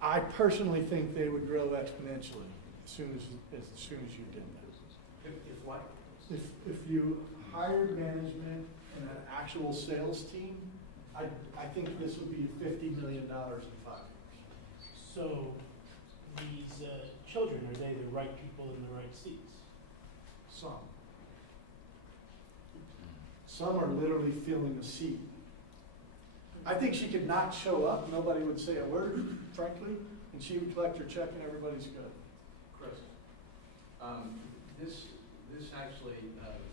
I personally think they would grow exponentially as soon as you did that. If what? If you hired management and an actual sales team, I think this would be $50 million in 5 years. So these children, are they the right people in the right seats? Some are literally filling a seat. I think she could not show up, nobody would say a word, frankly, and she would collect her check and everybody's good. Chris, this actually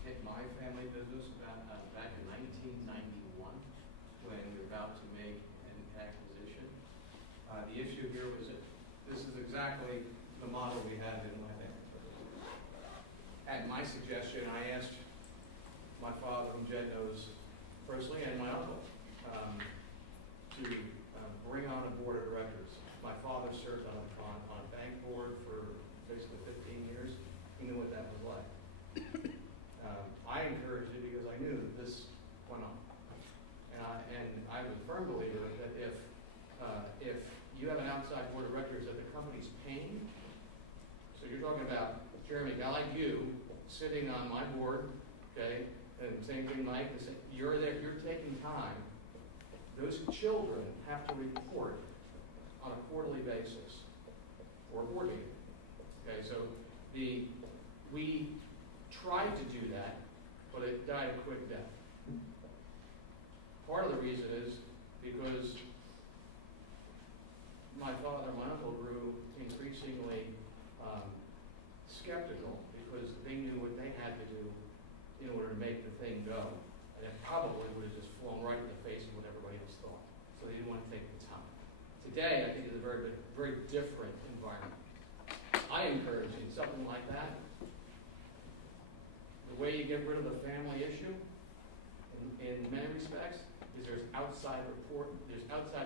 hit my family business back in 1991 when we were about to make an acquisition. The issue here was that this is exactly the model we have in my family. At my suggestion, I asked my father, whom Jed knows personally, and my uncle, to bring on a board of directors. My father served on a bank board for basically 15 years. He knew what that was like. I encouraged it because I knew that this went on. And I'm a firm believer that if you have an outside board of directors that the company's paying, so you're talking about Jeremy, a guy like you, sitting on my board, okay, and same thing, Mike, you're there, you're taking time. Those children have to report on a quarterly basis or a board meeting. Okay, so we tried to do that, but it died a quick death. Part of the reason is because my father and my uncle grew increasingly skeptical because they knew what they had to do in order to make the thing go. And it probably would have just flown right in the face of what everybody else thought. So they didn't want to take the time. Today, I think is a very different environment. I encourage in something like that, the way you get rid of the family issue, in many respects, is there's outside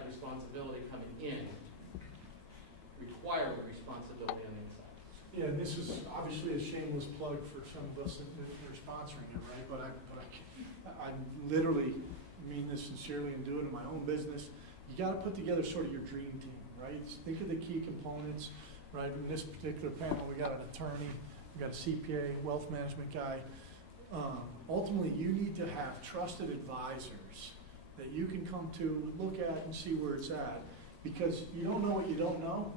responsibility coming in, required responsibility on the inside. Yeah, and this is obviously a shameless plug for some of us that are sponsoring it, right? But I literally mean this sincerely and do it in my own business. You got to put together sort of your dream team, right? Think of the key components, right? In this particular panel, we got an attorney, we got a CPA, wealth management guy. Ultimately, you need to have trusted advisors that you can come to, look at and see where it's at. Because you don't know what you don't know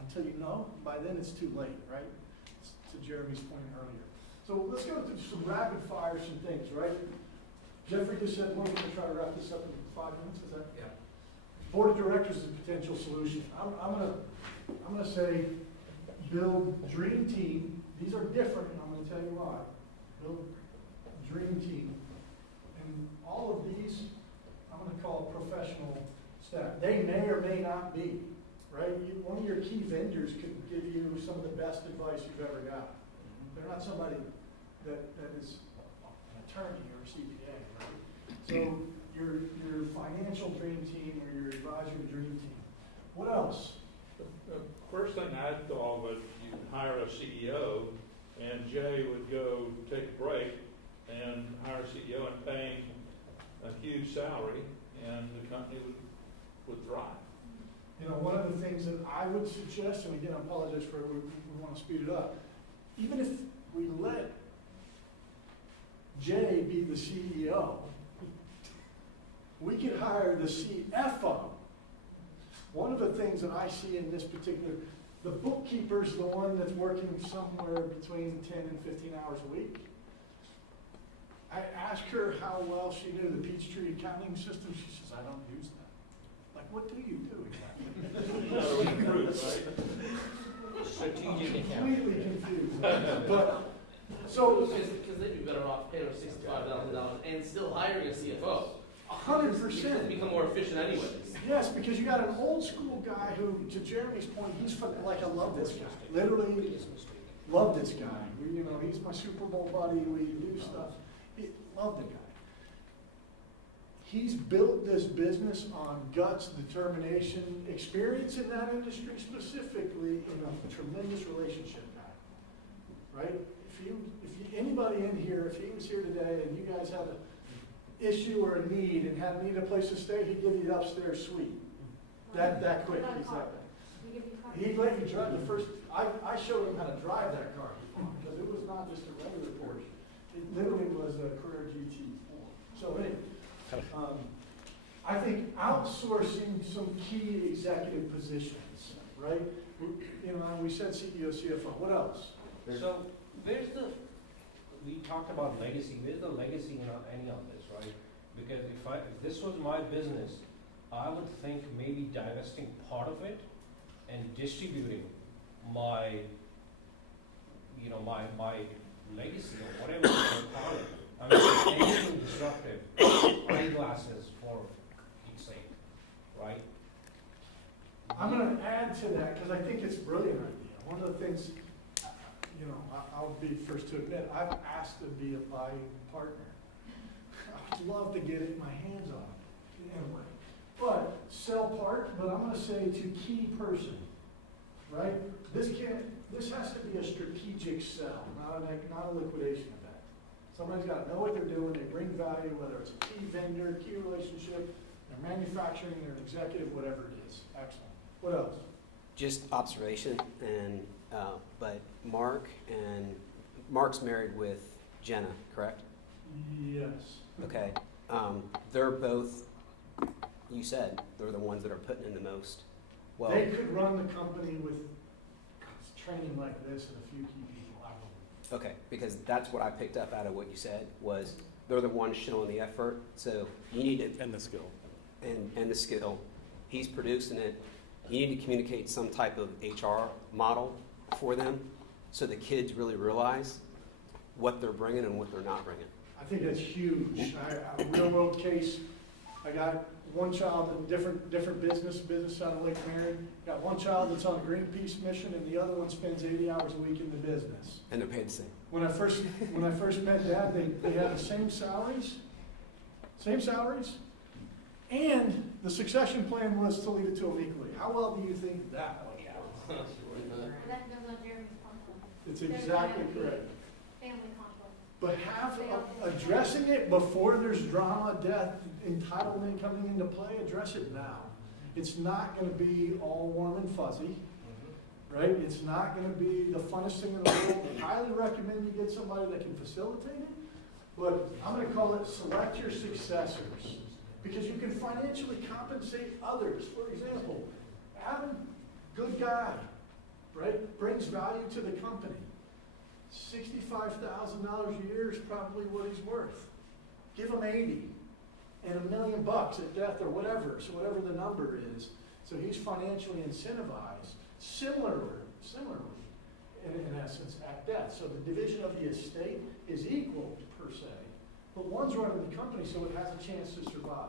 until you know. By then, it's too late, right? To Jeremy's point earlier. So let's go through some rapid fire, some things, right? Jeffrey just said, we're gonna try to wrap this up in 5 minutes, is that? Yeah. Board of directors is a potential solution. I'm gonna say, build dream team. These are different, and I'm gonna tell you why. Build dream team. And all of these, I'm gonna call professional staff. They may or may not be, right? One of your key vendors could give you some of the best advice you've ever got. They're not somebody that is an attorney or a CPA, right? So your financial dream team or your advisory dream team. What else? The first thing I thought was you'd hire a CEO, and Jay would go take a break and hire a CEO and pay him a huge salary, and the company would thrive. You know, one of the things that I would suggest, and again, I apologize for it, we want to speed it up. Even if we let Jay be the CEO, we could hire the CFO. One of the things that I see in this particular, the bookkeeper's the one that's working somewhere between 10 and 15 hours a week. I asked her how well she knew the Peachtree accounting system. She says, I don't use that. Like, what do you do exactly? Strategic Completely confused. But, so, Because they'd be better off paying her $65,000 and still hiring a CFO. 100%. Become more efficient anyways. Yes, because you got an old school guy who, to Jeremy's point, he's like, I love this guy. Literally, love this guy. You know, he's my Super Bowl buddy. We do stuff. Love the guy. He's built this business on guts, determination, experience in that industry specifically, in a tremendous relationship guy. Right? If anybody in here, if he was here today and you guys had an issue or a need and need a place to stay, he'd give you the upstairs suite. That quick. He's that guy. He'd let you drive the first. I showed him how to drive that car because it was not just a regular Porsche. It literally was a Carrera GT4. So anyway, I think outsourcing some key executive positions, right? You know, we said CEO, CFO. What else? So we talked about legacy, where's the legacy in any of this, right? Because if this was my business, I would think maybe divesting part of it and distributing my legacy or whatever you want to call it. I mean, anything disruptive, eyeglasses for Pete's sake, right? I'm going to add to that because I think it's a brilliant idea. One of the things, you know, I'll be first to admit, I've asked to be a buying partner. I would love to get it in my hands on it, anyway. But sell part, but I'm going to say to key person, right? This has to be a strategic sell, not a liquidation event. Somebody's got to know what they're doing. They bring value, whether it's a key vendor, key relationship, they're manufacturing, they're an executive, whatever it is. Excellent. What else? Just observation, and but Mark's married with Jenna, correct? Yes. Okay. They're both. You said they're the ones that are putting in the most. Well, They could run the company with training like this and a few key people, I believe. okay, because that's what I picked up out of what you said was they're the ones showing the effort. So you need to And the skill. and the skill. He's producing it. You need to communicate some type of HR model for them so the kids really realize what they're bringing and what they're not bringing. I think that's huge. Real world case, I got one child in different business out of Lake Mary. Got one child that's on a Greenpeace mission and the other one spends 80 hours a week in the business. And they're paid the same. When I first met Dad, they had the same salaries, and the succession plan was to leave it to them equally. How well do you think that worked out? That goes on Jeremy's conflict. It's exactly correct. Family conflict. But addressing it before there's drama, death, entitlement coming into play, address it now. It's not going to be all warm and fuzzy, right? It's not gonna be the funnest thing in the world. I highly recommend you get somebody that can facilitate it, but I'm gonna call it select your successors, because you can financially compensate others. For example, Adam, good guy, right? Brings value to the company. $65,000 a year is probably what he's worth. Give him 80 and $1 million at death or whatever, so whatever the number is. So he's financially incentivized, similarly, in essence, at death. So the division of the estate is equal per se, but one's running the company so it has a chance to survive.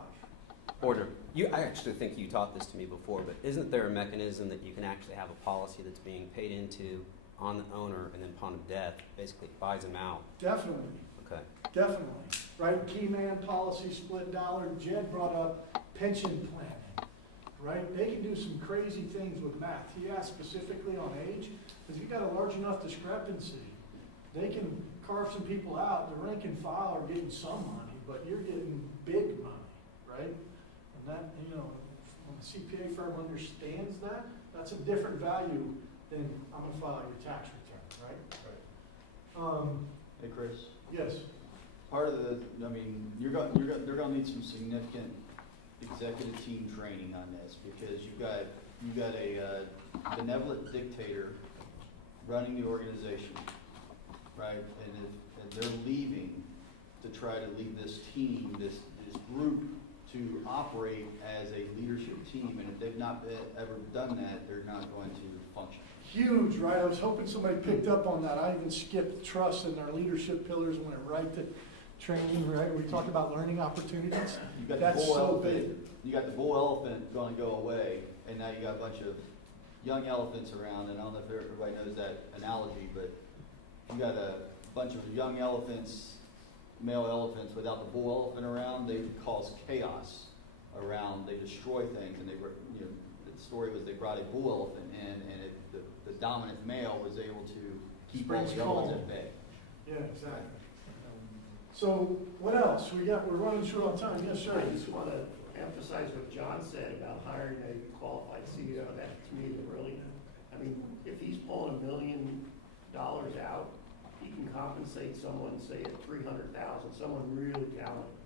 Order. I actually think you taught this to me before, but isn't there a mechanism that you can actually have a policy that's being paid into on the owner and then upon death, basically buys them out? Definitely. Okay. Definitely, right? Key man policy, split dollar. Jed brought up pension planning, right? They can do some crazy things with math. He asked specifically on age, because you got a large enough discrepancy. They can carve some people out. The rank and file are getting some money, but you're getting big money, right? And that, when a CPA firm understands that, that's a different value than I'm gonna file your tax return, right? Hey, Chris, Yes. part of they're gonna need some significant executive team training on this, because you've got a benevolent dictator running the organization, right? And they're leaving to try to lead this team, this group, to operate as a leadership team, and if they've not ever done that, they're not going to function. Huge, right? I was hoping somebody picked up on that. I even skipped trust and our leadership pillars and went right to training, right? We talked about learning opportunities. You got That's the bull so elephant. You got the bull elephant going to go away, and now you got a bunch of young elephants around. And I don't know if everybody knows that analogy, but you got a bunch of young elephants, male elephants, without the bull elephant around. They cause chaos around. They destroy things, and the story was they brought a bull elephant in, and the dominant male was able to keep all the elephants at bay. Yeah, exactly. So what else? We're running short on time. Yes, sir. I just want to emphasize what John said about hiring a qualified CEO. That to me is really, if he's pulling $1 million out, he can compensate someone, say at $300,000, someone really talented.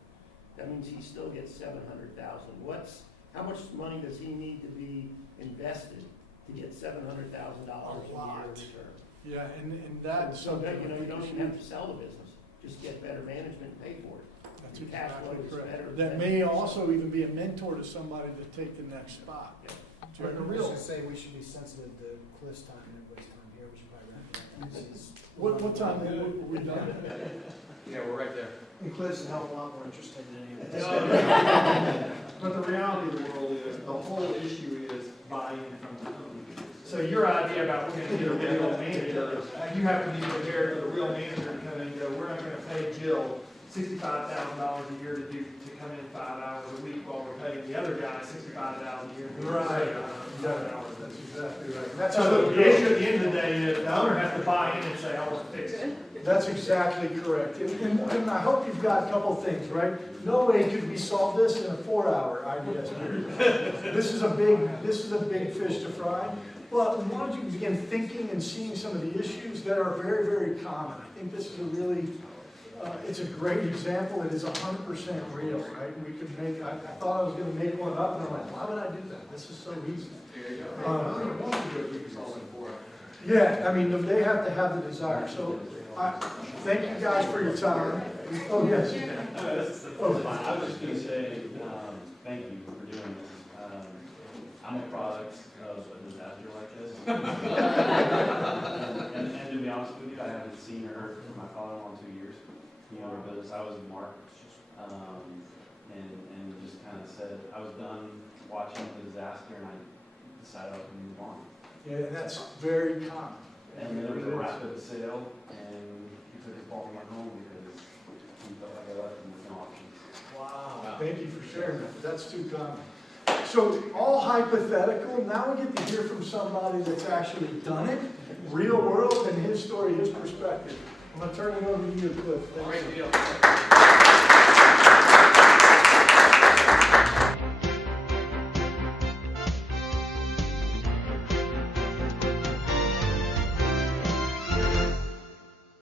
That means he still gets $700,000. How much money does he need to be invested to get $700,000 a year return? Yeah, and that's So something. you don't even have to sell the business. Just get better management and pay for it. That's The cash flow exactly is correct. better That than- may also even be a mentor to somebody to take the next spot. Yeah. Like a I real. should say we should be sensitive to Cliff's time and everybody's time here. We should probably wrap it up. This is- What time are we done? Yeah, we're right there. And Cliff's a hell of a lot more interesting than any of this. But the reality of the world is, the whole issue is buy-in from the company. So your idea about we're gonna get a real manager, you have to be prepared for the real manager to come in and go, we're not gonna pay Jill $65,000 a year to come in 5 hours a week while we're paying the other guy $65,000 a year. to do Right. 7 hours. That's exactly right. That's So the issue at the end of the day is, the owner has to buy in and say, I want to fix it. That's exactly correct. And I hope you've got a couple things, right? No way could we solve this in a 4-hour idea. This is a big fish to fry. But why don't you begin thinking and seeing some of the issues that are very, very common? I think this is a really, it's a great example. It is 100% real, right? We could make, I thought I was gonna make one up, and I'm like, why would I do that? This is so easy. Yeah, they have to have the desire. So, thank you guys for your time. Oh, yes. Oh, fine. I was just gonna say, thank you for doing this. I'm a product of a disaster like this. and to be honest with you, I haven't seen or heard from my father-in-law in 2 years. Because I was in Mark, and just kind of said, I was done watching the disaster, and I decided I was gonna move on. Yeah, and that's very common. And then there was a rapid sale, and he took his ball and went home because he felt like I left him with no options. Wow. Thank you for sharing that. That's too common. So all hypothetical. Now we get to hear from somebody that's actually done it, real world, and his story, his perspective. I'm going to turn it over to you, Cliff. Thanks. Great deal.